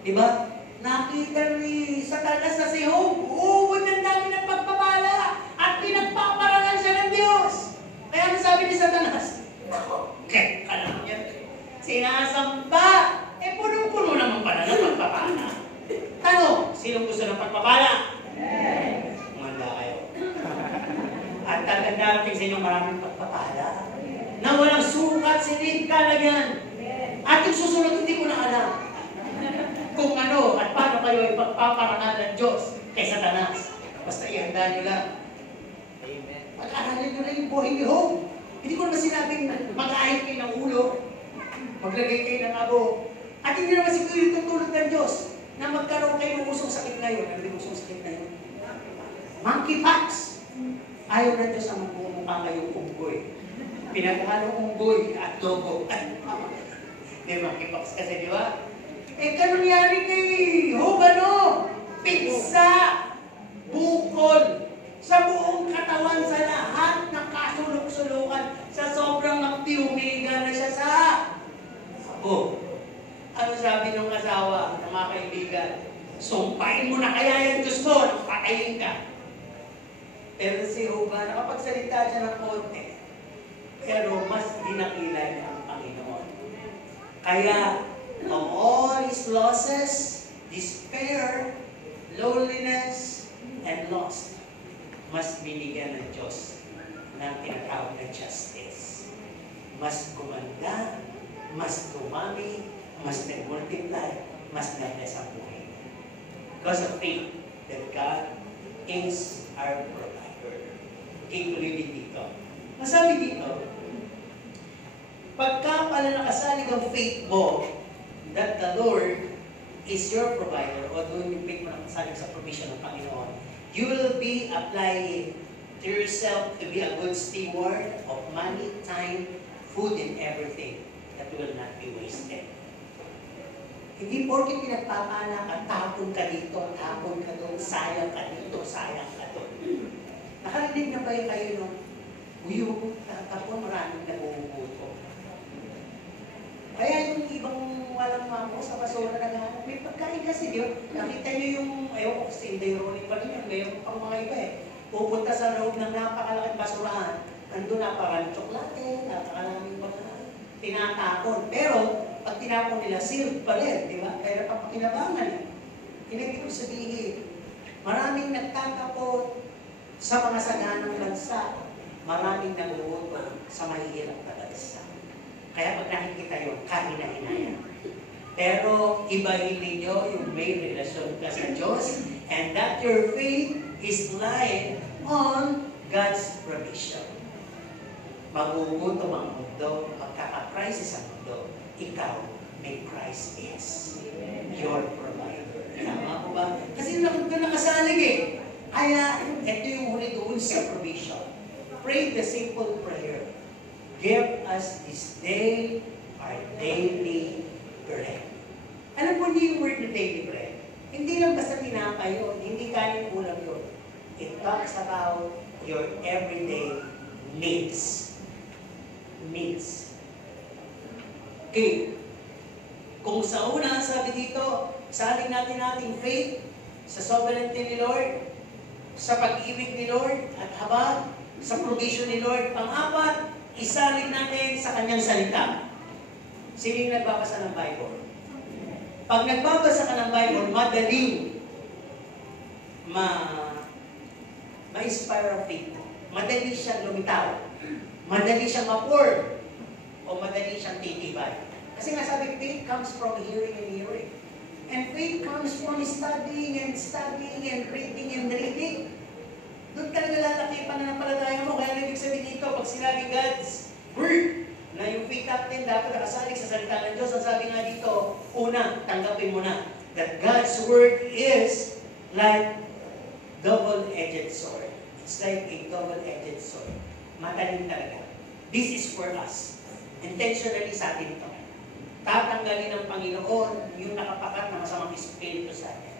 Diba? Nakita ni Satanas na si Job. Uubod ng dami ng pagpapala at pinagpaparangan siya ng Diyos. Kaya ano sabi ni Satanas? Kek ka lang yan. Sinasamba. Punong-puno naman pala ng pagpapala. Tanong, sinong gusto ng pagpapala? Manda kayo. At talagang darating sa inyo maraming pagpapala na walang sukat, silid, kalagyan. At yung susunod, hindi ko na alam kung ano at paano kayo ay pagpaparangal ng Diyos kay Satanas. Basta ihanda nyo lang. Amen. Pag-aralin nyo na yung buhay ni Job. Hindi ko naman sinabing mag-ahit kayo ng ulo, maglagay kayo ng abo. At hindi naman siguro yung tutulog ng Diyos na magkaroon kayo ng usong sakit ngayon. Ano yung usong sakit na yun? Monkeypox. Ayaw na Diyos ang magmumukha kayong unggoy. Pinaghalong unggoy at logo. May monkeypox kasi, di ba? Kano nangyari kay Job, ano? Pigsa, bukol, sa buong katawan, sa lahat ng kasulok-sulukan, sa sobrang magtiumiga na siya sa abo. Ano sabi ng asawa ng mga kaibigan? Sumpain mo na kaya yung Diyos mo, nang patayin ka. Pero si Job, nakapagsalita siya ng konti, pero mas dinakila niya ang Panginoon. Kaya, of all his losses, despair, loneliness, and loss, mas binigyan ng Diyos ng tinatawag na justice. Mas gumanda, mas dumami, mas nag-multiply, mas nag-bless ang buhay. Because of faith that God is our provider. Okay, tuloy dito. Masabi dito, pagka pala nakasalig ang faith mo, that the Lord is your provider, o doon yung faith mo nakasalig sa provision ng Panginoon, you will be applying to yourself to be a good steward of money, time, food, and everything that will not be wasted. Hindi porke pinagpapala ka, tapon ka dito, tapon ka doon, sayang ka dito, sayang ka doon. Nakarinig na ba yung kayo nung uyog, tapon, maraming naguguto. Kaya yung ibang walang mamo sa basura na may pagkain kasi, di ba? Nakita nyo yung, ayaw ko, kasi hindi ironic pa rin yun, mayroon pang mga iba eh. Pupunta sa loob ng napakalaking basurahan, nandun napakaraming tsokolate, napakaraming mga tinatapon. Pero, pag tinapon nila, sealed pa rin, di ba? Kaya napapakinabangan eh. Hindi ko sabihin, maraming nagtatapon sa mga saganang bansa, maraming nagugutom sa mahihirap na bansa. Kaya pag nakikita yun, kahina-hinaya. Pero ibahin ninyo yung may relasyon ka sa Diyos and that your faith is lying on God's provision. Magugutom ang mundo, magkaka-crisis ang mundo, ikaw, may Christ is your provider. Tama po ba? Kasi nakasalig eh. Kaya, ito yung huli doon sa provision. Pray the simple prayer. Give us this day our daily bread. Alam mo niyo yung word na daily bread? Hindi lang basta tinapay yun, hindi kanin ulam yun. It talks about your everyday needs. Needs. Okay. Kung sa una, sabi dito, saling natin ating faith sa sovereignty ni Lord, sa pag-ibig ni Lord, at habang sa provision ni Lord. Pang-apat, isalin natin sa kanyang salita. Sino yung nagbabasa ng Bible? Pag nagbabasa ka ng Bible, madaling ma-inspire ang faith mo. Madali siyang lumitaw. Madali siyang ma-pour. O madali siyang titibay. Kasi nga sabi, faith comes from hearing and hearing. And faith comes from studying and reading and reading. Doon talaga lalaki pananampalataya mo. Kaya ibig sabihin dito, pag sinabi God's Word, na yung faith natin dapat nakasalig sa salita ng Diyos. Ang sabi nga dito, una, tanggapin mo na that God's Word is like double-edged sword. It's like a double-edged sword. Matalim talaga. This is for us. Intentionally sa atin ito. Tatanggalin ng Panginoon yung nakapakat na masamang espiritu sa atin.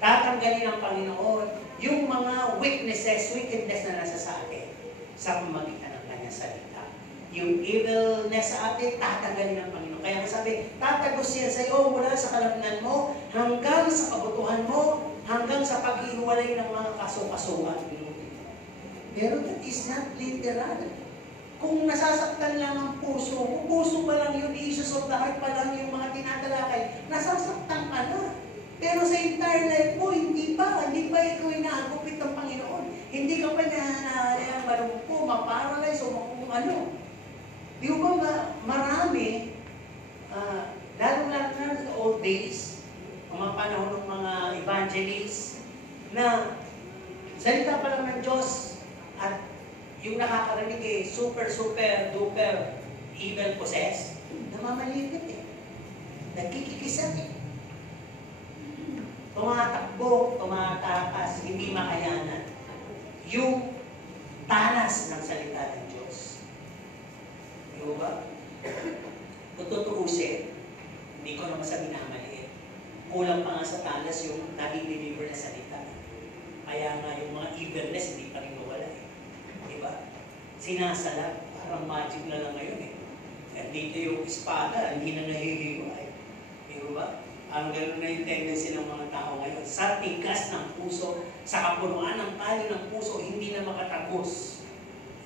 Tatanggalin ng Panginoon yung mga wickedness na nasa sa atin sa pamamagitan ng kanyang salita. Yung evilness sa atin, tatanggalin ng Panginoon. Kaya sabi, tatagos siya sa iyo mula sa kalamnan mo, hanggang sa kabutuhan mo, hanggang sa paghihiwalay ng mga kaso-kasuhan. Pero that is not literal. Kung nasasaktan lang ang puso mo, puso pa lang yun, issues of the heart pa lang yung mga tinatalakay, nasasaktan ka na. Pero sa entire life mo, hindi pa ikaw inaagupit ng Panginoon. Hindi ka pa niya malumpo, maparalyze, o kung ano. Di ba marami, lalo-lalo na sa old days, mga panahon ng mga evangelists, na salita pa lang ng Diyos, at yung nakakarinig eh, super duper evil possessed, namamalipit eh. Nagkikikisat eh. Tumatakbo, tumatakas, hindi makayanan. Yung talas ng salita ng Diyos. Di ba? Kung tutuusin, hindi ko naman sabi na maliit. Kulang pa nga sa talas yung nadi-deliver na salita. Kaya nga yung mga evilness, hindi pa rin mawala eh. Diba? Sinasalat, parang magic na lang ngayon eh. At dito yung espada, hindi na nahihiway. Diba? Ang gano'n na yung tendency ng mga tao ngayon. Sa tigas ng puso, sa kapunuan ng tali ng puso, hindi na makatagos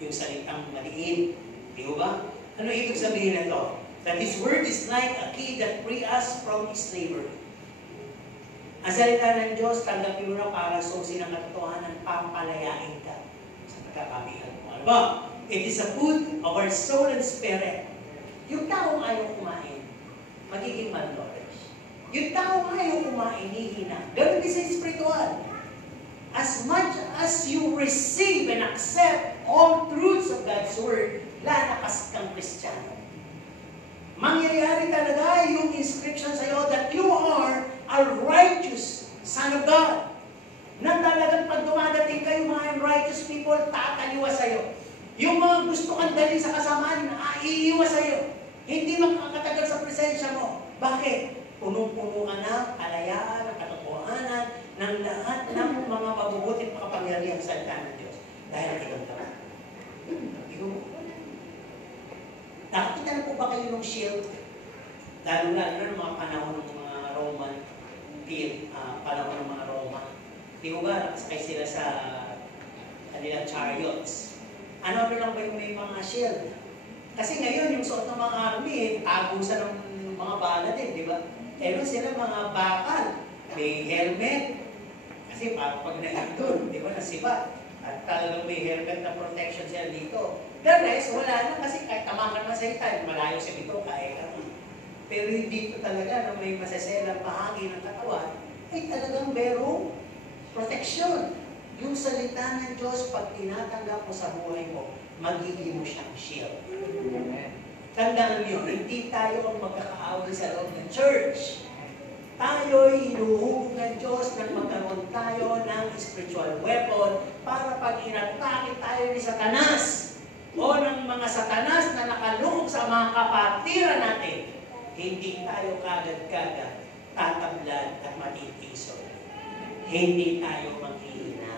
yung salitang maliit. Diba? Ano ibig sabihin nito? That His Word is like a key that free us from slavery. Ang salita ng Diyos, tanggapin mo na para susi ng katotohanan, papalayain ka sa pagkakabihan mo. Ano ba? It is a food of our soul and spirit. Yung taong ayaw kumain, magiging malnourished. Yung taong ayaw kumain, hihina. Ganun din sa spiritual. As much as you receive and accept all truths of God's Word, lalakas kang Kristiyano. Mangyayari talaga yung inscription sa iyo that you are a righteous Son of God. Na talagang pag dumadating kayo mga righteous people, tataliwa sa iyo. Yung mga gusto kang dalhin sa kasamaan, iiwas sa iyo. Hindi makakatagal sa presensya mo. Bakit? Punong-puno ka na, kalayaan, katotohanan, ng lahat ng mga mabubuting makapangyarihan sa salita ng Diyos. Dahil nakikita ka. Nakakita na po ba kayo ng shield? Lalo-lalo na ng mga panahon ng mga Roman, panahon ng mga Roma. Di ba, nakasakay sila sa kanilang chariots. Ano lang ba yung may mga shield? Kasi ngayon, yung suot ng mga army, tagusan ng mga bala din, di ba? Pero sila mga bakal, may helmet. Kasi pag nahin doon, di ba, nasibat. At talagang may helmet na protection siya dito. The rest, wala na kasi kahit tamakan man sa itan, malayo siya dito, kaya ka. Pero yung dito talaga na may masaselang bahagi ng katawan, ay talagang merong protection. Yung salita ng Diyos, pag tinatanggap mo sa buhay mo, magiging mo siyang shield. Tandaan niyo, hindi tayo ang magkakaaway sa loob ng church. Tayo'y inuhubog ng Diyos nang magkaroon tayo ng spiritual weapon para pag inatake tayo ni Satanas o ng mga Satanas na nakaloob sa mga kapatiran natin, hindi tayo kagad-kagad tatablan at matitiso. Hindi tayo maghihina.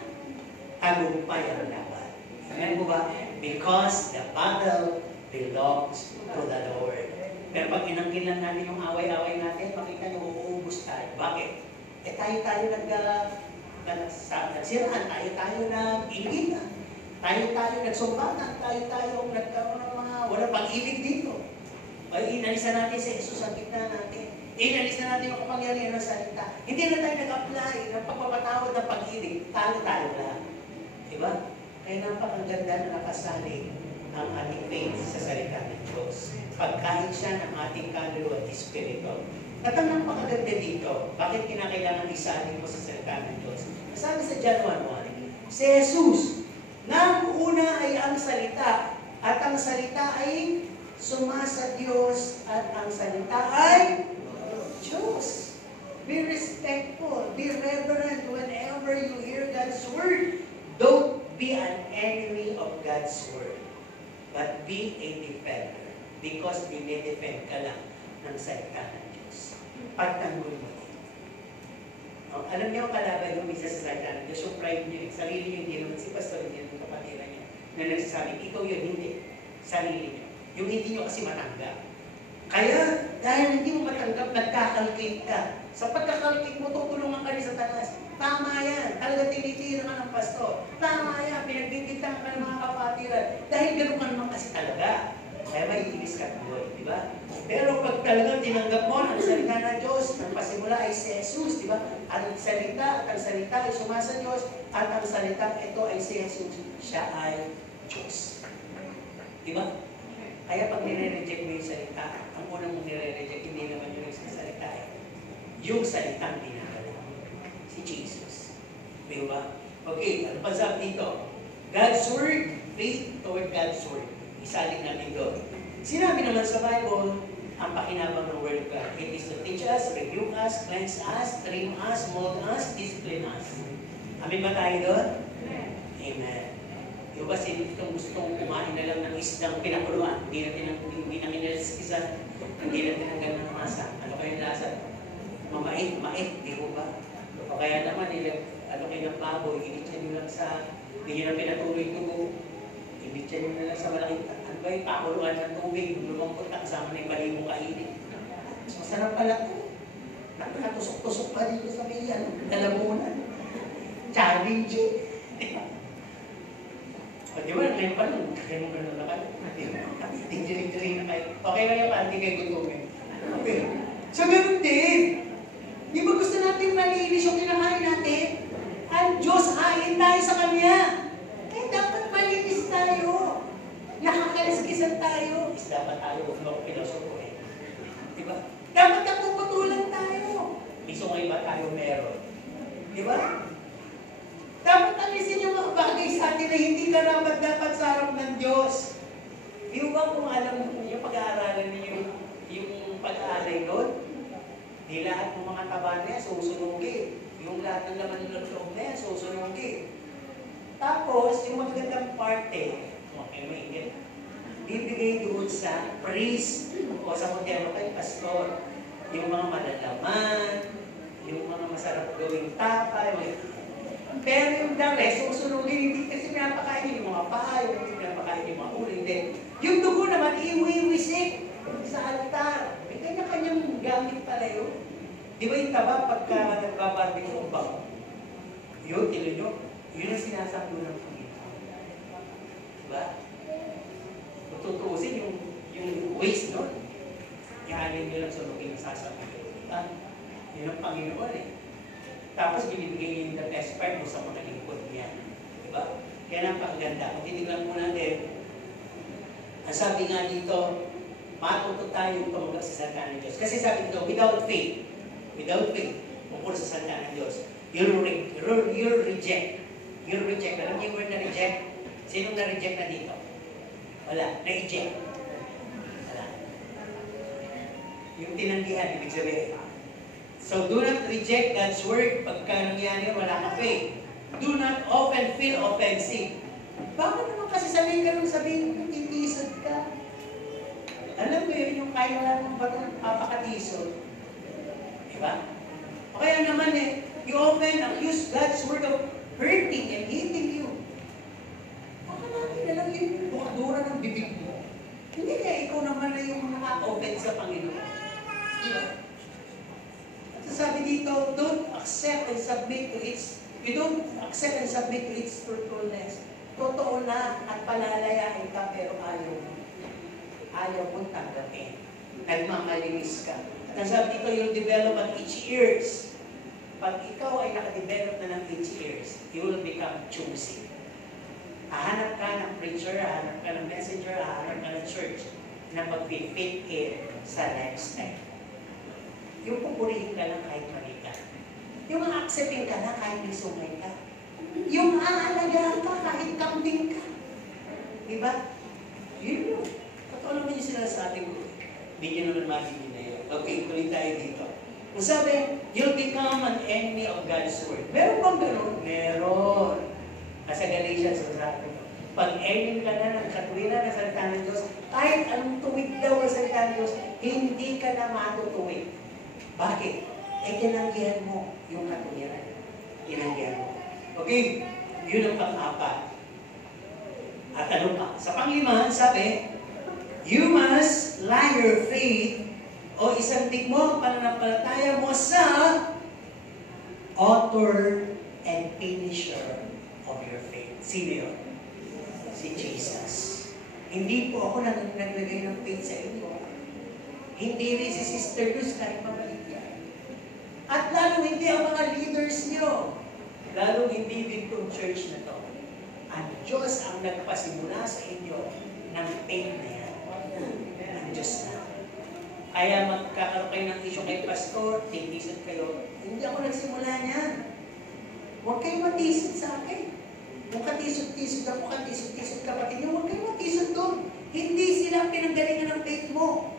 Tagumpay ang laban. Amen po ba? Because the battle belongs to the Lord. Pero pag inangkin lang natin yung away-away natin, makita niyo, uubos tayo. Bakit? Eh tayo nagsiraan, tayo nag-ilitan, tayo nagsumbatan, tayo nagkaroon ng mga walang pag-ibig dito. Ay inalisan natin si Jesus sa gitna natin. Inalisan natin yung kapangyarihan ng salita. Hindi na tayo nag-apply ng pagpapatawad ng pag-ibig. Tayo lahat. Diba? Kaya napakaganda na nakasali ang ating faith sa salita ng Diyos. Pagkain siya ng ating kaluluwa at espiritu. At ang napakaganda dito, bakit kinakailangan isalin mo sa salita ng Diyos? Sabi sa John 1:1, si Jesus, na una ay ang salita, at ang salita ay sumasa Diyos, at ang salita ay Diyos. Be respectful, be reverent whenever you hear God's word. Don't be an enemy of God's word, but be a defender. Because dinidefend ka lang ng salita ng Diyos. Pagtanggol mo din. Alam niyo, kalaban yung misa sa salita ng Diyos, yung pride niyo, sarili niyo, hindi naman si pastor, hindi naman kapatiran niyo, na nagsasabi, ikaw yun, hindi. Sarili niyo. Yung hindi niyo kasi matanggap. Kaya, dahil hindi mo matanggap, nagkakalkate ka. Sa pagkakalkate mo, tutulungan ka rin sa tanas. Tama yan. Talaga tinitira ka ng pastor. Tama yan. Pinagbibintang ka ng mga kapatiran. Dahil gano'n ka naman kasi talaga. Kaya may ilis ka doon, di ba? Pero pag talagang tinanggap mo ang salita ng Diyos, ang pasimula ay si Jesus, di ba? Ang salita ay sumasa Diyos, at ang salita ito ay si Jesus, siya ay Diyos. Di ba? Kaya pag nire-reject mo yung salita, ang unang mong nire-reject, hindi naman yung salita eh. Yung salitang dinadala. Si Jesus. Di ba? Okay, ano pa sabi dito? God's Word, faith toward God's Word. Isalig natin doon. Sinabi naman sa Bible, ang pakinabang ng Word of God. It is to teach us, rebuke us, cleanse us, trim us, mold us, discipline us. Amin ba tayo doon? Amen. Yung ba sinitong gustong kumain na lang ng isdang pinakuluan, hindi na kinalaskisan, hindi na tinanggal ng masa. Ano kayong lasa? Mait, di ko ba? O kaya naman, ano kayo ng baboy, initya nyo lang sa, hindi nyo na pinatuloy-tubo. Ibityan nyo na lang sa malaking, ano ba yung pakuluan ng tubig, lumangkot na kasama na yung bali mong kainin. Masarap pala ito. Nakatusok-tusok pa dito sa may lalamunan. Challenge. O di ba, ngayon pa lang, kaya mo gano'n na kayo. Tinjiring-jiring na kayo. Okay na yung panty kayo gutumin. Okay. So, gano'n din. Di ba gusto natin malinis yung kinakain natin? Ang Diyos, hain tayo sa Kanya. Dapat malinis tayo. Nakakaliskisan tayo. Dapat tayo, huwag pilosopo eh. Diba? Dapat napuputulan tayo. Miso ngayon ba tayo meron? Diba? Dapat alisin yung mga bagay sa atin na hindi karapat dapat sa harap ng Diyos. Di ba kung alam mo yung pag-aaralan niyo yung pag-aalay doon? Di lahat ng mga taba niya susunugin. Yung lahat ng laman ng loob niya susunugin. Tapos, yung magandang parte, okay, maingit, bibigay doon sa priest o sa modelo kay pastor. Yung mga malalaman, yung mga masarap gawing tapay. Pero yung the rest, susunugin, hindi kasi pinapakain yung mga paa, hindi pinapakain yung mga ulo, hindi. Yung dugo naman, iwiwisik sa altar. May kanya-kanyang gamit pala yun. Di ba yung taba pagka nagbabarbecue yung bang? Yun, tilo nyo. Yun ang sinasaklo ng Panginoon. Diba? Kung tutuusin yung waste nun, ihanin nyo lang sunugin ang sasabihin. Diba? Yun ang Panginoon eh. Tapos binibigay niyo yung the best part mo sa mga lingkod niya. Diba? Kaya napakaganda. Kung titignan po natin, ang sabi nga dito, matuto tayong tumugak sa salita ng Diyos. Kasi sabi dito, without faith, kung sa salita ng Diyos, you'll reject. You'll reject. Alam niyo yung word na reject? Sinong na-reject na dito? Wala. Na-eject. Wala. Yung tinanggihan, ibig sabihin. So, do not reject God's word pagka nangyari wala ka faith. Do not often feel offensive. Bakit naman kasi sabihin ka nung sabihin, titisod ka? Alam mo yun, yung kaya wala mong bato papakatisod. Diba? O kaya naman you often accuse God's word of hurting and hitting you. Baka natin na lang yung bukadura ng bibig mo. Hindi kaya ikaw naman na yung nakaka-offend sa Panginoon. Diba? At sabi dito, don't accept and submit to its truthfulness. Totoo na at palalayain ka pero ayaw mong tanggapin. Nagmamalinis ka. At ang sabi dito, you'll develop an itchy ears. Pag ikaw ay nakadevelop na ng itchy ears, you will become choosy. Hahanap ka ng preacher, hahanap ka ng messenger, hahanap ka ng church na mag-fit in sa lifestyle. Yung pupurihin ka lang kahit mali ka. Yung accepting ka na kahit may sungay ka. Yung aalagaan ka kahit kambing ka. Diba? Yun yun. Totoo naman yung sinasabi ko. Hindi nyo naman matigin na yun. Okay, tuloy tayo dito. Kung sabi, you'll become an enemy of God's word. Meron bang gano'n? Meron. Sa Galatians, sabi ko, pag enemy ka na ng katuwiran na salita ng Diyos, kahit anong tuwid daw ang salita ng Diyos, hindi ka na matutuwid. Bakit? Tinanggihan mo yung katuwiran. Tinanggihan mo. Okay, yun ang pang-apat. At ano pa? Sa pang-lima, sabi, you must lie your faith o isandig mo ang pananampalataya mo sa author and finisher of your faith. Sino yun? Si Jesus. Hindi po ako naglagay ng faith sa inyo. Hindi rin si Sister Luz kahit mabalik yan. At lalo hindi ang mga leaders nyo. Lalo hindi din itong church na to. Ang Diyos ang nagpasimula sa inyo ng faith na yan. Ang Diyos na. Kaya magkakaroon kayo ng issue kay pastor, titisod kayo. Hindi ako nagsimula niyan. Huwag kayo matisod sa akin. Kung katisod-tisod ako, katisod-tisod kapatid niyo, huwag kayo matisod doon. Hindi sila ang pinanggalingan ng faith mo.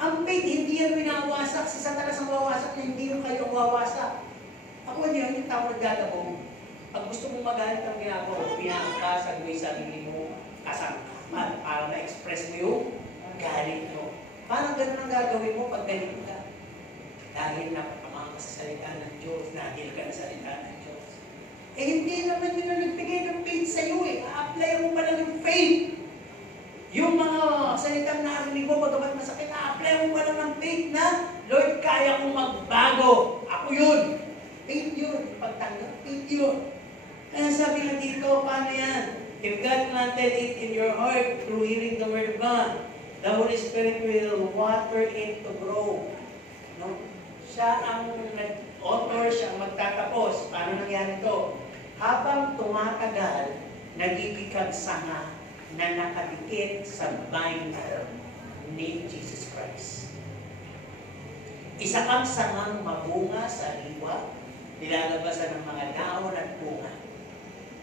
Ang faith, hindi yan winawasak. Si Satanas ang wawasak na hindi yung kayo ang wawasak. Ako niyo, yung tao naglalabong. Pag gusto mong magalit ang ginagawa, pinakasag mo yung sarili mo, kasangkaman, para ma-express mo yung galit mo. Parang ganun ang gagawin mo pag galit ka. Dahil napakamang ka sa salita ng Diyos, nahil ka sa salita ng Diyos. Hindi naman yun na nagbigay ng faith sa'yo A-apply mo pa lang yung faith. Yung mga salitang narinig mo, pagkabat masakit, a-apply mo pa lang ng faith na, Lord, kaya kong magbago. Ako yun. Faith yun. Pagtanggap, faith yun. Kaya sabi nga dito, paano yan? If God planted it in your heart through hearing the Word of God, the Holy Spirit will water it to grow. No? Siya ang author, siya ang magtatapos. Paano nangyari ito? Habang tumatagal, nagiging sanga na nakadikit sa vine ni Jesus Christ. Isa kang sangang mabunga sa liwa, nilalabasan ng mga dahon at bunga.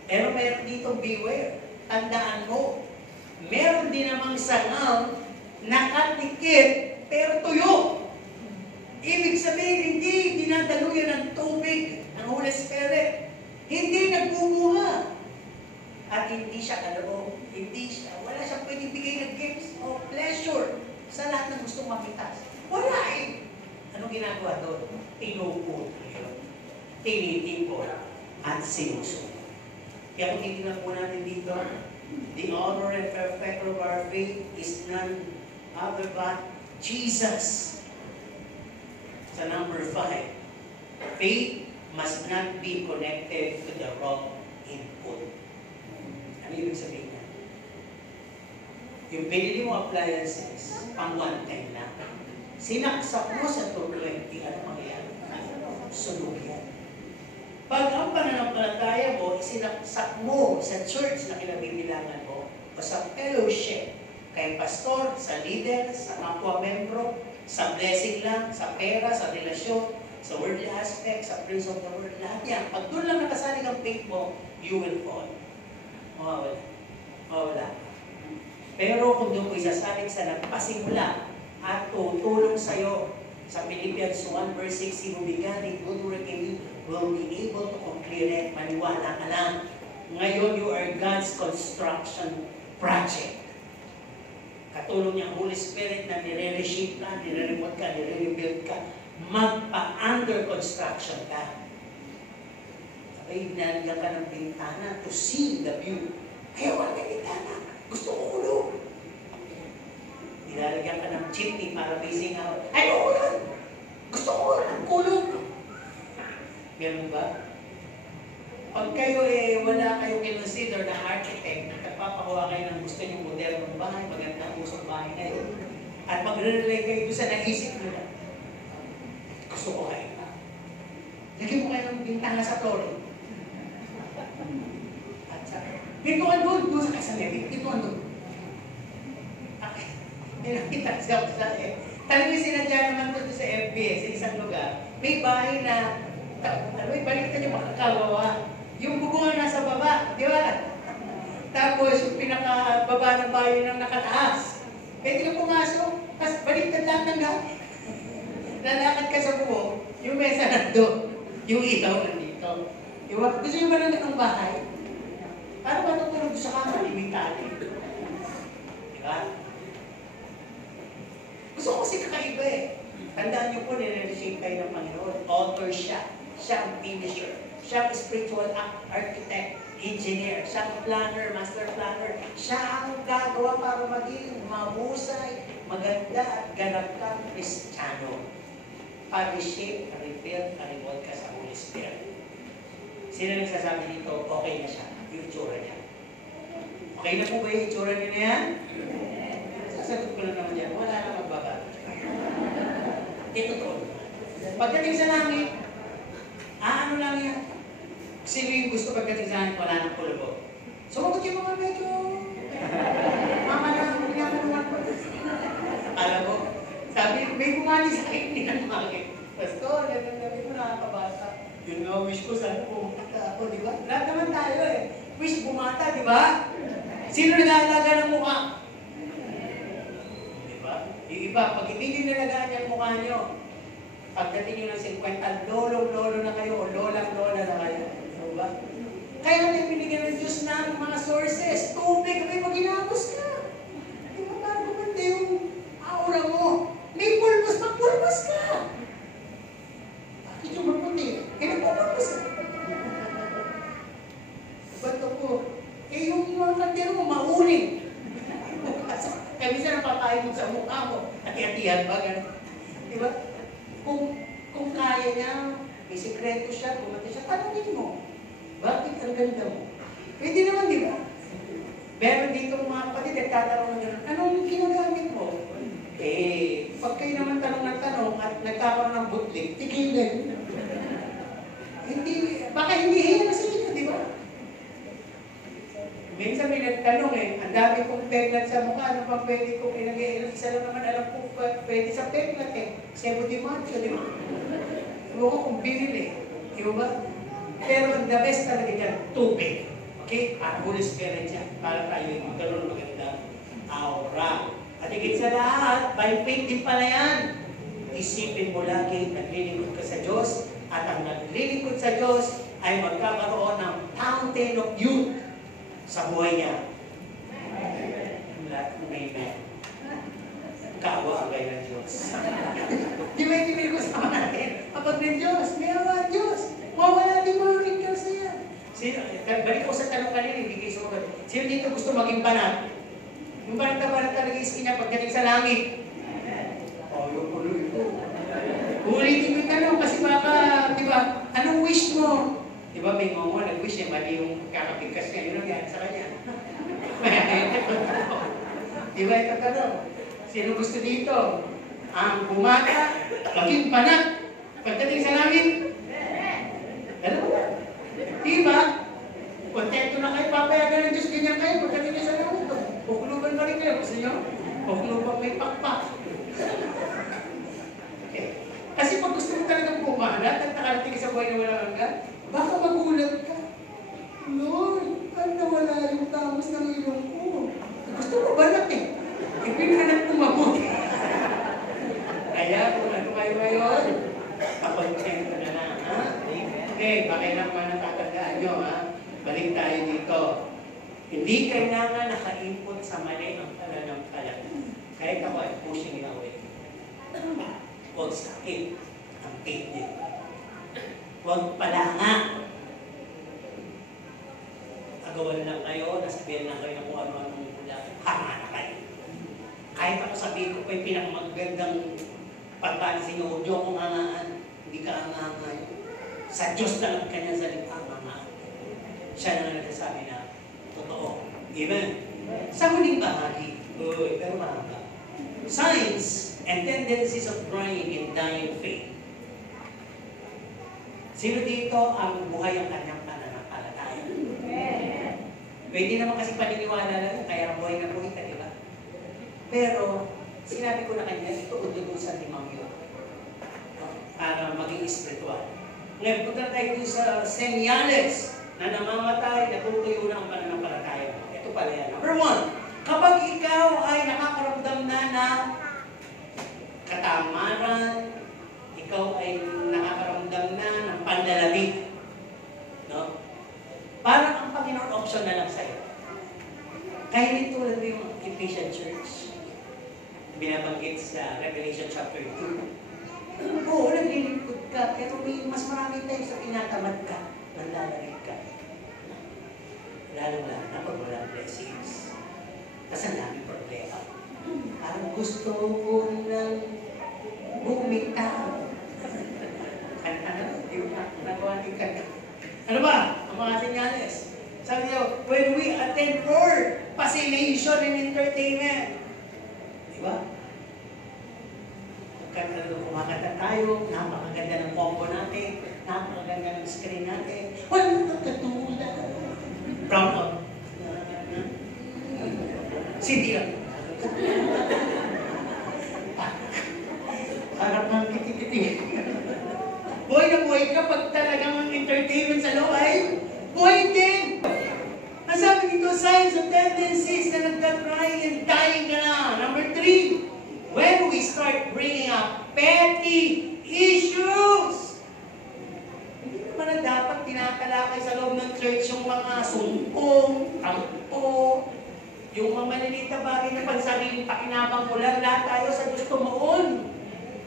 Pero meron dito, beware. Tandaan mo, meron din namang sangang nakadikit pero tuyo. Ibig sabihin, hindi dinadaluyan ng tubig ng Holy Spirit. Hindi nagbubunga. At hindi siya kaloob. Wala siyang pwedeng bigay ng gifts o pleasure sa lahat ng gustong makitas. Wala Anong ginagawa doon? Pinuputol yun. Tinitipon at sinusunod. Kaya kung titignan po natin dito, the honor and perfecter of our faith is none other but Jesus. Sa number 5, faith must not be connected to the wrong input. Ano ibig sabihin na? Yung pinili mo appliances, pang one time na. Sinaksak mo sa 220, ano mangyayari? Sunog yan. Pag ang pananampalataya mo, isinaksak mo sa church na kinabibilangan mo, o sa fellowship, kay pastor, sa leader, sa kapwa membro, sa blessing lang, sa pera, sa relasyon, sa worldly aspect, sa prince of the world, lahat yan. Pag doon lang nakasaling ang faith mo, you will fall. Mawawala. Mawawala. Pero kung doon ko isasalig sa nagpasimula at tutulong sa'yo, sa Philippians 1 verse 6, He who began a good work in you will be able to complete it. Maniwala ka lang. Ngayon, you are God's construction project. Katulong niya ang Holy Spirit na nire-reshape ka, nire-remote ka, nire-rebuild ka. Magpa-under construction ka. Sabay, nalagyan ka ng bintana to see the view. Ayaw ka ng bintana. Gusto ko kulong. Nilalagyan ka ng chimney para facing out. Ayaw ko lang. Gusto ko lang kulong. Ganun ba? Pag kayo wala kayong kinonsider na architect, nagpapakuha kayo ng gusto nyo modernong bahay, magandang usong bahay kayo. At magre-relay kayo doon sa naisip nyo na, gusto ko kayo na. Lagyan mo kayo ng bintana sa flooring. At sa, pintuan doon sa kasalit, pintuan doon. Okay. Nakita sa talagang sinadya naman doon sa FBS, sa isang lugar. May bahay na, baliktad yung makakawawa. Yung bubungan nasa baba, di ba? Tapos yung pinakababa ng bahay ng nakataas. Pwede ka pumasok, tapos baliktad lang ng gamit. Lalakad ka sa buo, yung mesa nandun, yung ilaw nandito. Di ba? Gusto nyo ba na ng bahay? Paano ba tutulog sa kama? Limitali. Di ba? Gusto ko kasi kakaiba eh. Tandaan niyo po, nire-reshape kayo ng Panginoon. Author siya. Siya ang finisher. Siya ang spiritual architect, engineer. Siya ang planner, master planner. Siya ang gagawa para maging mahusay, maganda at ganap kang Kristiyano. Pa-reshape, rebuild, remold ka sa Holy Spirit. Sino nagsasabi dito, okay na siya, yung itsura niya. Okay na po ba yung itsura niya na yan? Sasagot ko na naman yan, wala na magbabago. Ito to. Pagdating sa langit, ano lang yan? Sino yung gusto pagdating sa langit, wala nang pulbo? Sumagot yung mga medyo, mama na, pinakanuan ko. Alam mo, sabi, may bumali sa akin, hindi na makakit. Pastor, gabi mo nakakabasa. Yun nga, wish ko, sana bumata ako, di ba? Lahat naman tayo eh. Wish bumata, di ba? Sino nag-aalaga ng mukha? Yung iba, pag hindi nyo nalagaan yung mukha nyo, pagdating nyo ng 50, lolo na kayo o lola na kayo. Diba? Kaya natin binigyan ng Diyos ng mga sources. Tubig, may maginagos ka. Diba? Para gumanda yung aura mo. May pulbos, magpulbos ka. Bakit yung maputi? Nagpupulbos ka. Ba't ako? Yung mga kandero mo, mauling. Kaya minsan napatayin mo sa mukha mo. Hati-hatihan ba? Diba? Kung kaya niya, may sikreto siya, kumati siya, tanongin mo. Bakit ang ganda mo? Pwede naman, di ba? Meron dito mga kapatid, nagtatanong na gano'n, anong ginagamit mo? Pag kayo naman tanong ng tanong at nagkakaroon ng butlik, tigilan. Baka hindi hiya na sa inyo, di ba? Minsan may nagtanong ang dami kong peglat sa mukha, ano pang pwede kong ilagay? Isa lang naman alam ko pwede sa peglat Sebo di macho, di ba? Ewan ko kung binili, di ba? Pero ang the best talaga dyan, tubig. Okay? At Holy Spirit yan, para tayo yung magkaroon maganda aura. At higit sa lahat, by faith din pala yan. Isipin mo lagi, naglilingkod ka sa Diyos, at ang naglilingkod sa Diyos ay magkakaroon ng fountain of youth sa buhay niya. Lahat ng amen. Kawa kayo ng Diyos. Di ba yung ko sa natin? Kapag ng Diyos, may awa ang Diyos. Mawala din mga ringkal sa yan. Balik ko sa tanong kanina, hindi kayo sumagot. Sino dito gusto maging banat? Yung banat na banat talaga iskin niya pagdating sa langit. Yung tuloy ito. Ulitin mo yung tanong kasi baka, di ba, anong wish mo? Di ba, may mga nag-wish niya, mali yung kakapigkas niya, yun ang yan sa kanya. Di ba, ito tanong? Sino gusto dito? Ang bumata, maging banat, pagdating sa langit? Alam mo ba? kayo, pagdating kayo sa langit, bukuluban pa rin kayo. Gusto nyo? Bukuluban may pakpak. Okay. Kasi pag gusto mo talagang pumalat at nakarating sa buhay na walang hanggan, baka magulat ka. Lord, nawala yung tamos ng ilong ko. Gusto mo balat eh. Ipinahanap ko mabuti. Kaya kung ano kayo ngayon, pakontento na na. Ha? Okay, baka naman natatandaan nyo, ha? Balik tayo dito. Hindi kailangan naka-input sa mali ang pananampalataya. Kahit ako ay pushing it away. Huwag sakit ang faith din. Huwag palanga. Agawan lang kayo, nasabihan lang kayo na kung ano-anong mula. Hanga na kayo. Kahit ako sabihin ko pa yung pinamagandang pagkaan sinunod kung hangaan. Hindi ka hanga-hanga yun. Sa Diyos lang ang kanyang salita ang hangaan. Siya na nagsasabi na totoo. Amen? Sa huling bahagi, pero mahanga. Signs and tendencies of growing in dying faith. Sino dito ang buhay ang kanyang pananampalataya? Pwede naman kasi paniniwala lang, kaya buhay na buhay ka, di ba? Pero, sinabi ko na kanya, ito ududusan ni Mang Yo. Para maging spiritual. Ngayon, punta tayo dito sa senyales na namamatay, natutuyo na ang pananampalataya. Ito pala yan. Number 1, kapag ikaw ay nakakaramdam na ng katamaran, ikaw ay nakakaramdam na ng panlalamig. No? Parang ang Panginoon option na lang sa'yo. Kaya nito tulad mo yung Ephesian Church. Binabanggit sa Revelation chapter 2. Oo, naglilingkod ka, pero may mas marami tayo sa tinatamad ka, nanlalamig ka. Lalo-lalo na pag walang blessings. Kasi ang daming problema. Parang gusto ko nang bumitaw. Nagawa din ka. Ano ba? Ang mga senyales. Sabi niyo, when we attend Lord, fascination and entertainment. Diba? Kumakanta tayo, napakaganda ng combo natin, napakaganda ng screen natin. Walang katulad. Brown out. CD lang. Harap ng kiti-kiti. Buhay na buhay ka pag talagang ang entertainment sa loob ay buhay din. Ang sabi dito, signs of tendencies na nagtatry and dying ka na. Number 3, when we start bringing up petty issues. Hindi naman na dapat tinatalakay sa loob ng church yung mga sumpong, tampo, yung mga maliliit na bagay na pansariling pakinabang mo lang, lahat tayo sa Diyos tumuon.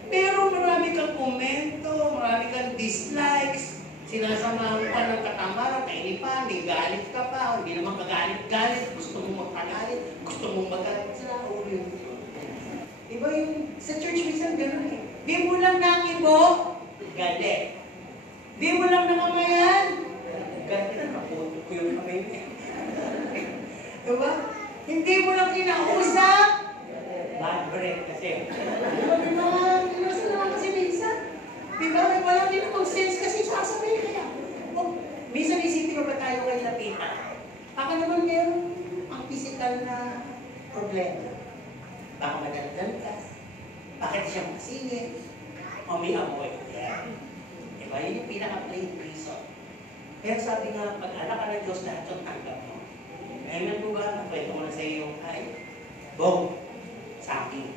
Pero marami kang komento, marami kang dislikes, sinasamahan pa ng katamaran, kainipan, may galit ka pa, hindi naman kagalit-galit, gusto mong magpagalit, gusto mong magalit sa ulo yun. Diba yung sa church minsan gano'n eh. Di mo lang nakibo, galit. Di mo lang nakamayan, galit na kaputo ko yung kamay niya. Diba? Hindi mo lang kinausap, bad breath kasi. Sabi mga, inusan naman kasi minsan. Diba? May walang din akong sense kasi sasabay kaya. Minsan isipin mo ba tayo kay lapitan? Baka naman meron ang physical na problema. Baka madaldal ka. Bakit siya masingit? O may amoy. Yeah. Diba? Yun yung pinaka-plain reason. Pero sabi nga, pag anak ka ng Diyos, lahat yung tanggap mo. Ngayon po ba, nakwento mo na sa iyo, ay, bong, sa akin.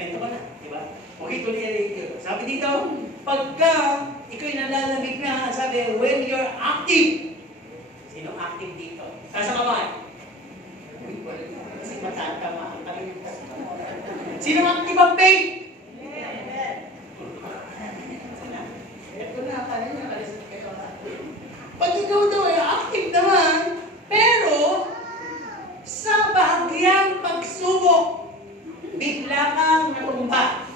Kwento ka na, di ba? Okay, tuloy na dito. Sabi dito, pagka ikaw'y nalalamig na, sabi, when you're active. Sino active dito? Tasa kamay. Kasi matatama ang kalimutan. Sino active ang faith? Ito na, akala niya, nakalisip kayo. Pag ikaw daw ay active naman, pero sa bahagyang pagsubok, bigla kang natumba.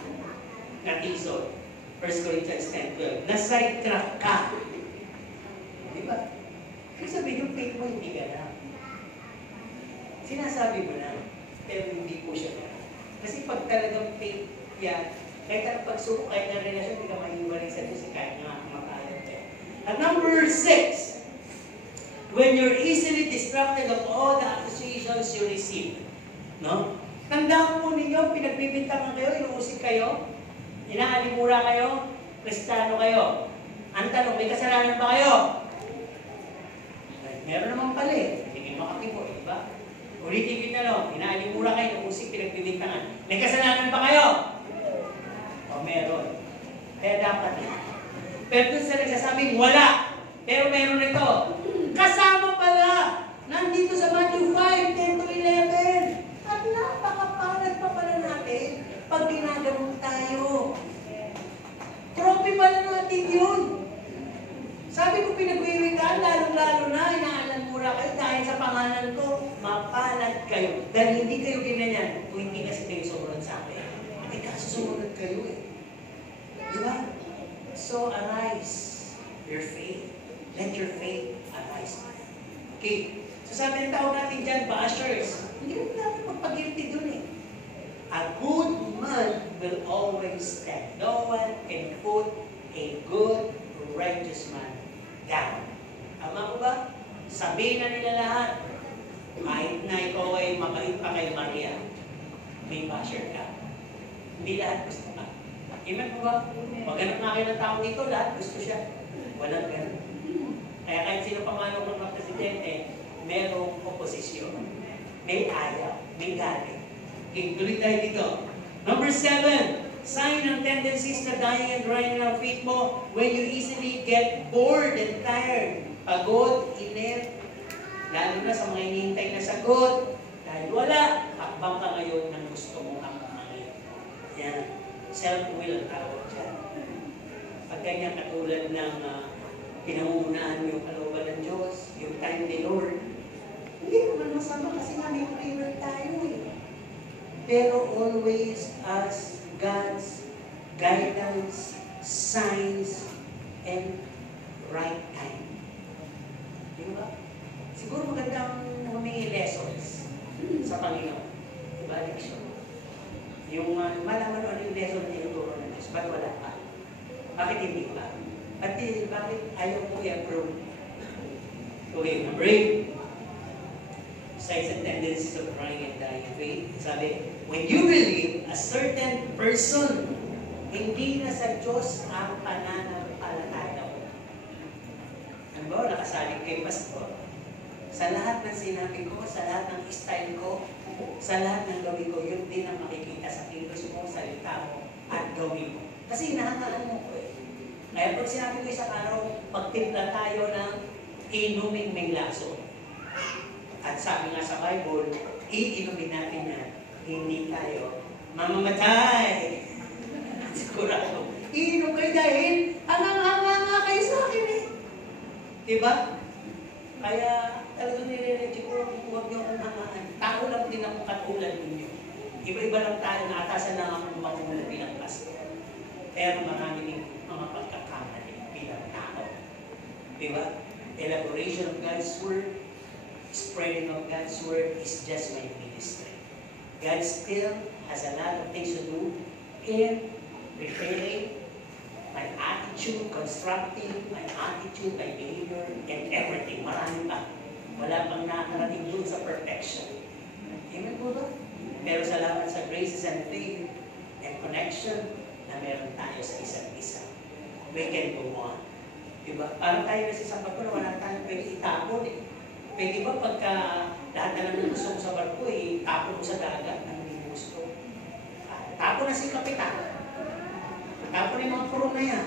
Natisod. 1 Corinthians 10:12. Na-sidetrack ka. Di ba? Kasi sabi yung faith mo hindi ka na. Sinasabi mo na, pero hindi po siya na. Kasi pag talagang faith yan, kahit ang pagsubok, kahit ang relasyon, hindi ka mahiwalay sa Diyos, kahit nga makayat ka. At number 6, when you're easily distracted of all the accusations you receive. No? Tandaan po ninyo, pinagbibintangan kayo, inuusig kayo, inaalimura kayo, Kristiyano kayo. Ang tanong, may kasalanan ba kayo? Meron naman pala eh. Hindi makakibo, di ba? Ulitin kita no, inaalimura kayo, inuusig, pinagbibintangan. May kasalanan ba kayo? O meron. Kaya dapat eh. Pero dun sa nagsasabing wala, pero meron ito. Kasama pala, nandito sa Matthew 5, 10 to 11. At napakapalad pa pala natin pag ginaganon tayo. Trophy pala natin yun. Sabi ko pinagwiwigaan, lalong-lalo na, inaalan-mura kayo dahil sa pangalan ko, mapalad kayo. Dahil hindi kayo ginanyan, kung hindi kasi kayo sumunod sa akin. Eh, kaso sumunod kayo eh. Di ba? So, arise your faith. Let your faith arise. Okay. So, sabi ng tao natin dyan, bashers, hindi mo natin magpag-guilty dun eh. A good man will always stand. No one can put a good, righteous man down. Tama ko ba? Sabihin na nila lahat, kahit na ikaw ay mabait pa kay Maria, may basher ka. Hindi lahat gusto ka. Amen po ba? Maganap na kayo ng tao dito, lahat gusto siya. Walang ganun. Kaya kahit sino pa man ng mga presidente, merong oposisyon. May ayaw, may galing. Okay, tuloy tayo dito. Number 7, sign ng tendencies na dying and drying ng faith mo when you easily get bored and tired. Pagod, inip, lalo na sa mga hinihintay na sagot. Dahil wala, hakbang ka ngayon ng gusto mong hakbangin. Yan. Self-will ang tawag dyan. Pag ganyan katulad ng pinangungunahan mo yung kalooban ng Diyos, yung time ni Lord, hindi naman masama kasi nga may prayer tayo eh. Pero always ask God's guidance, signs, and right time. Di ba? Siguro magandang humingi lessons sa Panginoon. Diba? Leksyon. Yung malaman ano yung lesson na tinuturo ng Diyos. Ba't wala pa? Bakit hindi pa? At bakit ayaw ko i-approve? Okay, number 8. Signs and tendencies of crying and dying faith. Sabi, when you believe a certain person, hindi na sa Diyos ang pananampalataya mo. Ano ba? Nakasalig kay Pastor. Sa lahat ng sinabi ko, sa lahat ng style ko, sa lahat ng gawin ko, yun din ang makikita sa kilos mo, salita mo, at gawin mo. Kasi hinahangaan mo ko eh. Kaya pag sinabi ko isang araw, pagtimpla tayo ng inuming may laso. At sabi nga sa Bible, iinumin natin yan, hindi tayo mamamatay. Sigurado. Iinom kayo dahil hanga kayo sa akin eh. Diba? Kaya talagang nire-reject ko, huwag niyo akong hangaan. Tao lang din akong katulad ninyo. Iba-iba lang tayo, naatasan lang akong mamulat bilang pastor. Pero marami din mga pagkakamali bilang tao. Diba? Elaboration of God's Word, spreading of God's Word is just my ministry. God still has a lot of things to do in preparing my attitude, constructing my attitude, my behavior, and everything. Marami pa. Wala pang nakarating doon sa perfection. Amen po ba? Pero salamat sa graces and faith and connection na meron tayo sa isa't isa. We can go on. Diba? Parang tayo kasi sa barko na wala tayong pwede itapon eh. Pwede ba pagka lahat na lang gusto mo sa barko eh, tapon mo sa dagat na hindi mo gusto. Tapon na si Kapitan. Tapon yung mga puro na yan.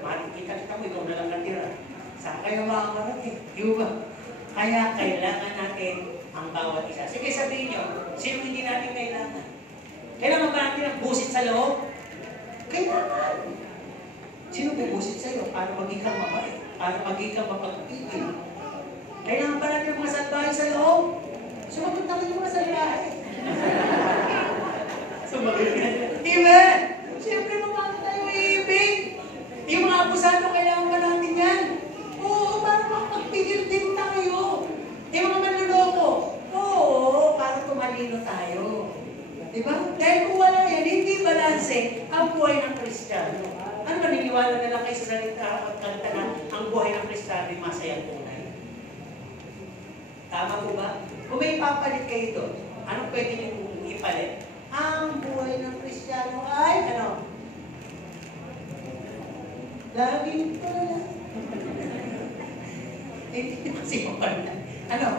Makikita mo, ikaw na lang natira. Saan kayo makakaroon eh? Diba? Kaya kailangan natin ang bawat isa. Sige, sabihin nyo, sino hindi natin kailangan? Kailangan ba natin ang busit sa loob? Kailangan. Sino bubusit sa iyo para maging kang mabait? Para maging kang mapagpipil? Kailangan ba natin ang mga salbahe sa loob? Sumagot natin yung mga salbahe. Sumagot ka. Diba? Siyempre, mapano tayo iibig. Yung mga abusado, kailangan ba natin yan? Oo, para makapagpigil din tayo. Yung mga manluloko. Oo, para tumalino tayo. Diba? Dahil kung wala yan, hindi balanse ang buhay ng Kristiyano. Ano ba, niniwala na lang kayo sa salita at kanta na ang buhay ng Kristiyano ay masayang tunay? Tama po ba? Kung may papalit kayo doon, anong pwede niyo ipalit? Ang buhay ng Kristiyano ay, ano? Laging pala. Hindi kasi mapala. Ano?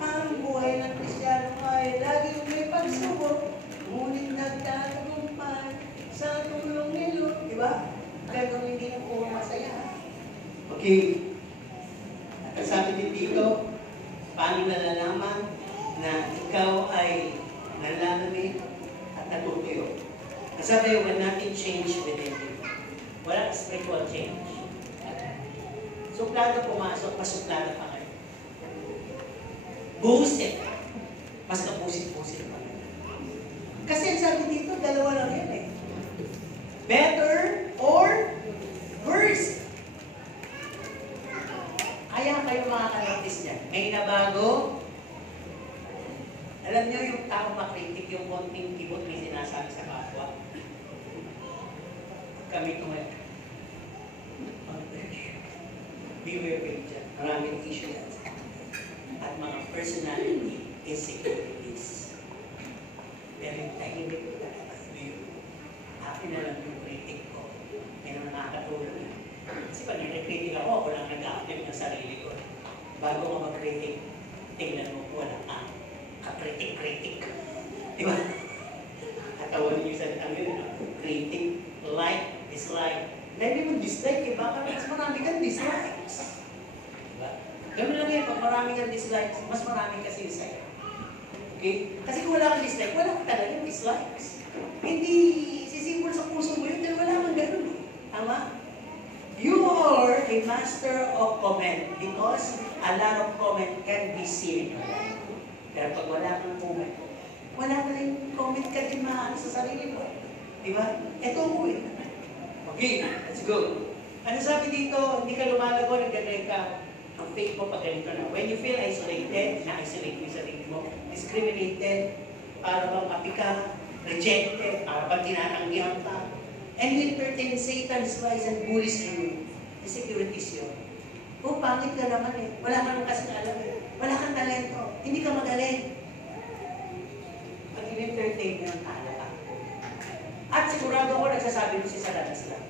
Ang buhay ng Kristiyano ay laging may pagsubok, ngunit nagtatagumpay sa tulong ni Lord. Diba? Pero hindi na po masaya. Okay. At sabi din dito, paano nalalaman na ikaw ay nalalamig at natutuyo? Ang sabi, when nothing change within you. Walang spiritual change. Suplado pumasok, masuplado pa kayo. Buhusin. Mas kapusin-pusin pa. Kasi ang sabi dito, dalawa lang yan eh. Better or worse. Kaya kayo makakanotis niyan. May nabago. Alam niyo yung tao makritik, yung konting kibot may sinasabi sa kapwa. Kami tumayo. Beware kayo dyan. Maraming issue yan. At mga personality insecurities. Pero yung tahimik ko talaga. Akin na lang yung critic ko. May naman nakakatulong. Kasi pag nire-critic ako, ako lang nag-active ng sarili ko. Bago ka mag-critic, tingnan mo ko, wala kang ka-critic-critic. Diba? Katawan niyo sa tanggil, critic, like, dislike. Dahil mo dislike, baka mas marami kang dislikes. Diba? Ganoon lang yan, pag marami kang dislikes, mas marami kasi sa'yo. Okay? Kasi kung wala kang dislike, wala ka talagang dislikes. Hindi sisimbol sa puso mo yun, dahil wala kang ganoon. Tama? You are a master of comment because a lot of comment can be seen in your life. Pero pag wala kang comment, wala ka rin comment ka din maano sa sarili mo. Diba? Ito mo eh. Okay, let's go. Ano sabi dito? Hindi ka lumalago, nagdadry ka. Ang faith mo pag ganito na. When you feel isolated, na-isolate mo yung sarili mo, discriminated, para bang api ka, rejected, para bang tinatanggihan ka, and you entertain Satan's lies and bullies you, insecurities yun. Oh, pangit ka naman eh. Wala ka nang kasing alam eh. Wala kang talento. Hindi ka magaling. Pag in-entertain mo, tala ka. At sigurado ako nagsasabi mo si Satanas lang.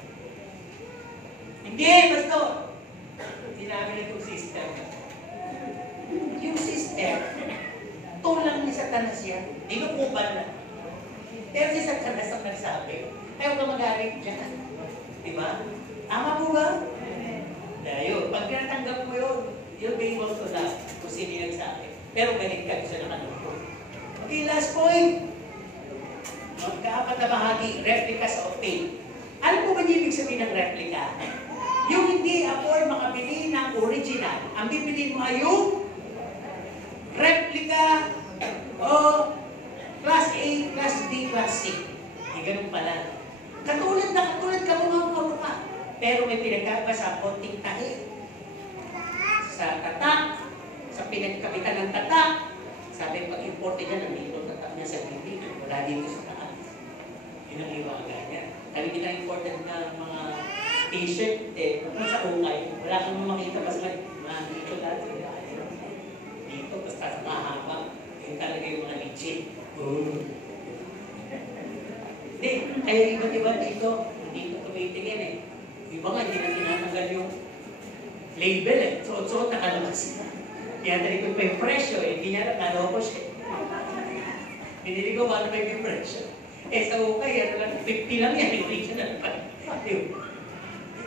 Hindi, Pastor! Hindi namin itong system. Yung system, tulang ni Satanas yan. Dinukuban na. Pero si Satanas ang nagsabi, ayaw ka magaling dyan. Diba? Tama po ba? Dahil pag natanggap mo yun, you'll be able to love kung sino yung nagsabi. Pero galit ka sa nakalungkot. Okay, last point. Magkaapat na bahagi, replicas of faith. Ano po ba ibig sabihin ng replica? Yung hindi afford makabili ng original. Ang bibili mo ay yung replica o class A, class B, class C. Hindi ganun pala. Katulad ka mukha. Pero may pinagkaiba sa konting tahi. Sa tatak, sa pinagkapitan ng tatak. Sabi pag imported niya, nandito tatak niya sa bibig. Wala dito sa tatak. Yun ang iba ganyan. Kami imported na mga t-shirt, kung sa ukay, wala kang makita basta dito lahat. Dito, basta sa mahaba. Yun talaga yung mga legit. Hindi, kaya iba-iba dito, dito tumitingin eh. Iba nga, hindi na tinatanggal yung label eh. Suot-suot nakalabas. Tinatalik ko pa yung presyo eh. Hindi niya nakaloko siya. Binili ko 1.5 yung presyo. Eh sa ukay, ano lang, 50 lang yan. Original pa.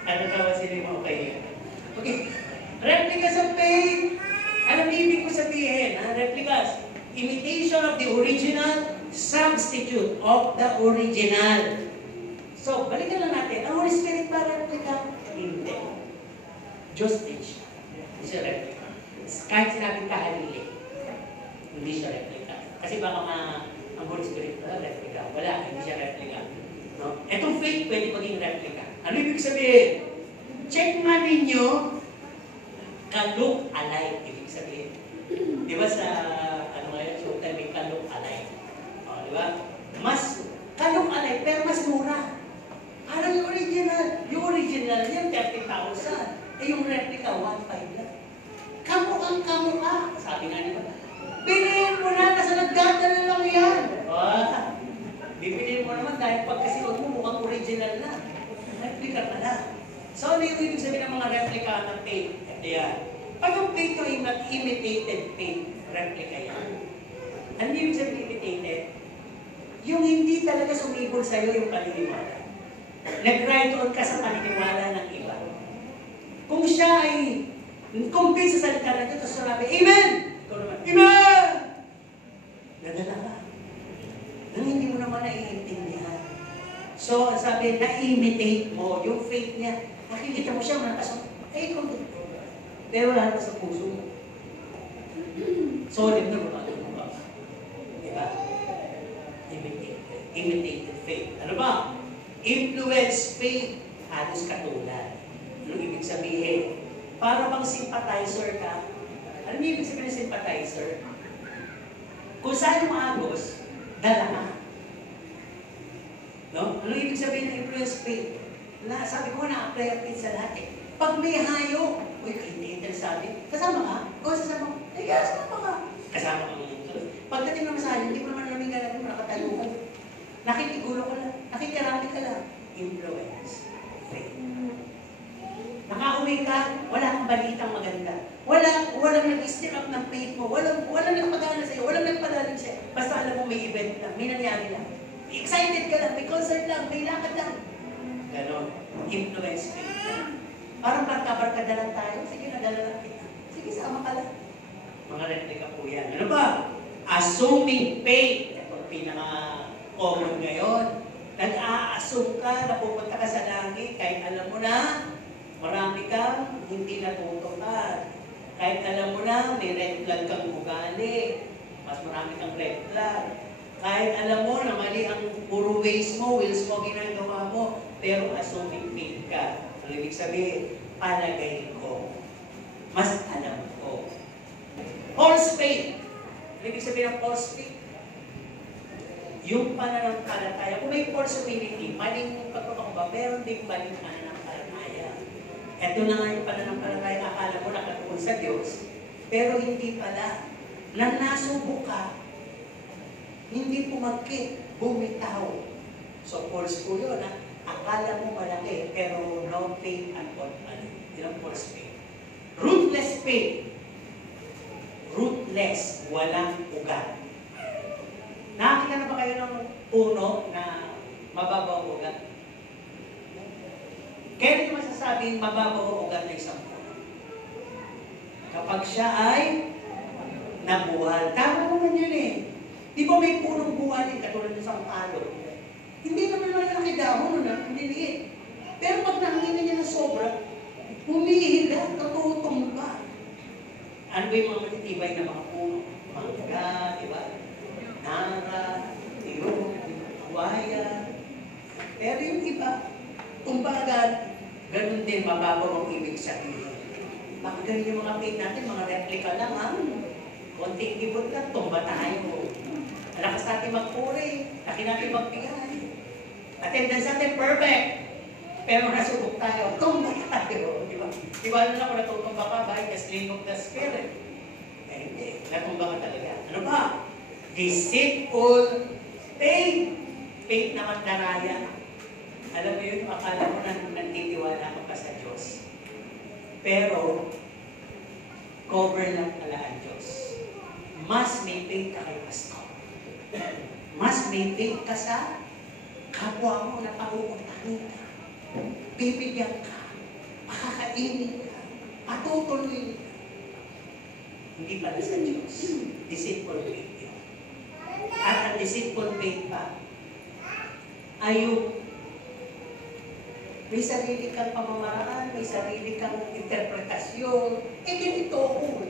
Ano tawa sila yung ukay yan? Okay. Replicas of faith. Anong ibig ko sabihin? Replicas. Imitation of the original, substitute of the original. So, balikan lang natin. Ang Holy Spirit ba replica? Hindi. Diyos din siya. Hindi siya replica. Kahit sinabing kahalili, hindi siya replica. Kasi baka ang Holy Spirit ba replica? Wala, hindi siya replica. No? Etong faith pwede maging replica. Ano ibig sabihin? Check nga ninyo, ka-look alike, ibig sabihin. Di ba sa, showtime may ka-look alike? O, di ba? Mas, ka-look alike, pero mas mura. Parang yung original. Yung original yan, 30,000. Eh, yung replica, 1.5 lang. Kamukha. Sabi nga replica ka na. So, ano yung ibig sabihin ng mga replica ng faith? Ito yan. Pag ang faith ko ay not imitated faith, replica yan. Ano yung ibig sabihin imitated? Yung hindi talaga sumibol sa'yo yung paniniwala. Nag-ride on ka sa paniniwala ng iba. Kung siya ay convinced sa salita ng Diyos, tapos sinabi, Amen! Ikaw naman, Amen! Nadala ka. Nang hindi mo naman naiintindihan. So, sabi, na-imitate mo yung faith niya. Nakikita mo siya, manakasong, ay, ikaw doon. Pero wala sa puso mo. Solid na mga doon mo ba? Diba? Imitated faith. Ano ba? Influence faith. Halos katulad. Ano ibig sabihin? Para bang sympathizer ka? Ano ibig sabihin ng sympathizer? Kung saan mo agos, dala ka. No? Ano ibig sabihin ng influence faith? Na, sabi ko, na-apply ang faith sa lahat eh. Pag may hayo, uy, hindi sabi, kasama ka? O, sasama ka? Ay, kasama ka. Kasama ka mga. Pagdating naman sa hayo, hindi mo naman namin gano'n mo, nakatayo ka. Nakikigulo ka lang. Nakikarami ka lang. Influence faith. Nakauwi ka, wala kang balitang maganda. Walang nag-stir up ng faith mo. Walang nagpagana sa'yo. Walang nagpadalan sa'yo. Basta alam mo may event lang. May nangyari lang. Excited ka lang. May concert lang. May lakad lang. Ganon. Influence faith. Parang barka-barka lang tayo. Sige, nadala lang kita. Sige, sama ka lang. Mga replika po yan. Ano ba? Assuming faith. Ito ang pinaka-common ngayon. Nag-a-assume ka na pupunta ka sa langit kahit alam mo na marami kang hindi natutupad. Kahit alam mo na may red flag kang ugali. Mas marami kang red flag. Kahit alam mo na mali ang puro ways mo, wills mo, ginagawa mo, pero assuming faith ka. Ano ibig sabihin? Palagay ko. Mas alam ko. False faith. Ano ibig sabihin ng false faith? Yung pananampalataya. Kung may false humility, maling pagpapakaba, meron din maling pananampalataya. Ito na nga yung pananampalataya, akala mo nakatuon sa Diyos, pero hindi pala. Nang nasubok ka, hindi pumagkit, bumitaw. So false po yun, ha? Akala mo malaki, pero no faith at all. Ilang false faith. Rootless faith. Rootless, walang ugat. Nakakita na ba kayo ng puno na mababaw ang ugat? Kaya nyo masasabing mababaw ang ugat na isang puno? Kapag siya ay nabuhal. Tama naman yun eh. Di ba may punong buhalin katulad ng isang palo? Hindi naman malaki dahon na, hindi liit. Pero pag nakikita niya na sobra, humihiga, natutong ka. Ano ba yung mga matitibay na mga puno? Mangga, di ba? Nara, tiyong, huwaya. Pero yung iba, kumbaga, ganun din mababaw ang ibig sabihin. Baka ganun yung mga faith natin, mga replika lang, ha? Konting ibot lang, tumba tayo. Malakas natin magpuri, laki natin magbigay. Attendance natin perfect. Pero nasubok tayo, tumba tayo. Di ba? Di ba na kung natutumba ka by the sling of the Spirit? Eh hindi, natumba ka talaga. Ano ba? Deceitful faith. Faith naman daraya. Alam mo yun, akala mo na nanditiwala ka pa sa Diyos. Pero, cover lang pala ang Diyos. Mas may faith ka kay pastor. Mas may faith ka sa kapwa mo na pauutanin ka. Bibigyan ka. Pakakainin ka. Patutuloy ka. Hindi pala sa Diyos. Deceitful faith yun. At ang deceitful faith pa, ay yung may sarili kang pamamaraan, may sarili kang interpretasyon. Eh, ganito ako.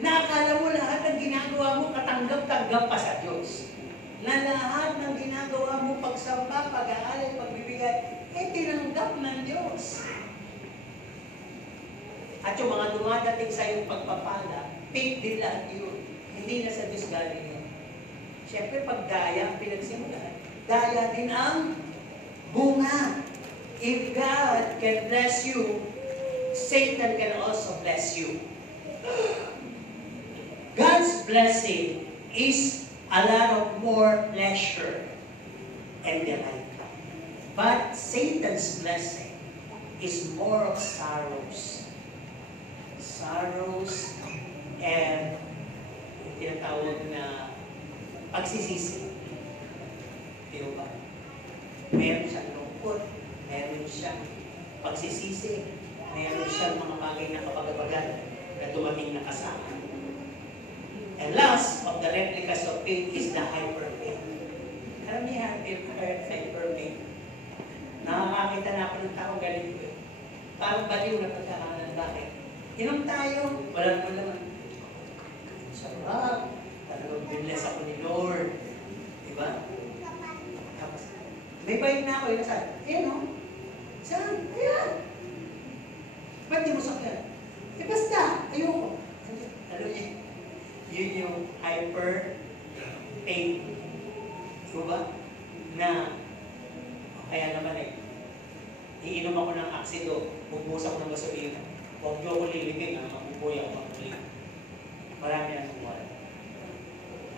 Nakakala mo lahat ng ginagawa mo, katanggap-tanggap pa sa Diyos. Na lahat ng ginagawa mo, pagsamba, pag-aalay, pagbibigay, eh, tinanggap ng Diyos. At yung mga dumadating sa iyong pagpapala, faith din lahat yun. Hindi na sa Diyos galing yun. Siyempre, pag daya ang pinagsimulan, daya din ang bunga. If God can bless you, Satan can also bless you. God's blessing is a lot of more pleasure and delight. But Satan's blessing is more of sorrows. Sorrows and yung tinatawag na pagsisisi. Di ba? Meron siyang lungkot, meron siyang pagsisisi, meron siyang mga bagay na kapag-abagal na dumating na kasama. And last of the replicas of faith is the hyper-faith. Karamihan, hyper-faith. Nakakakita na ako ng taong ganito eh. Parang baliw na pagkakalan. Bakit? Inom tayo, wala naman. Sarap. Talagang binless ako ni Lord. Diba? Tapos, may bayad na ako. Yung nasabi, no? Saan? Ayan. Ba't di mo sakyan? Basta. Ayoko. Ano yun? Yun yung hyper-faith. Diba? Na, kaya naman iinom ako ng aksido, bubus ako ng gasolina. Huwag niyo ako lilibig, mabubuhay ako mag-live. Marami ang buwan.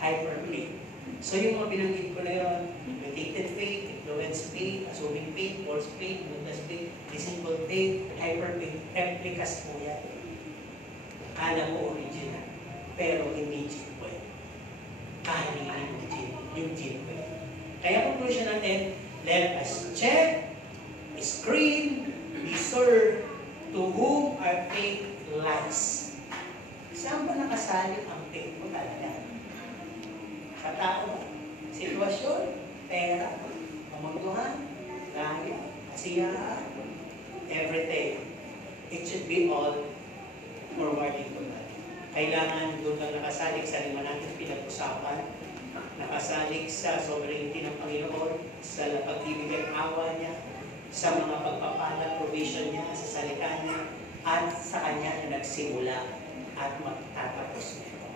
Hyper-faith. So yung mga binanggit ko na yun, meditated faith, influence faith, assuming faith, false faith, witness faith, reasonable faith, hyper-faith, replicas po yan. Alam mo original, pero hindi genuine. Kahit yung genuine. Kaya conclusion natin, let us check, screen, discern to whom our faith lies. Saan ba nakasali ang faith mo talaga? Sa tao ba? Sitwasyon, pera, pamangguhan, gaya, kasiyahan, everything. It should be all forwarding to God. Kailangan doon lang nakasalik sa lima natin pinag-usapan, nakasalik sa sovereignty ng Panginoon, sa pag-ibig at awa niya, sa mga pagpapala, provision niya, sa salita niya, at sa Kanya na nagsimula at magtatapos nito.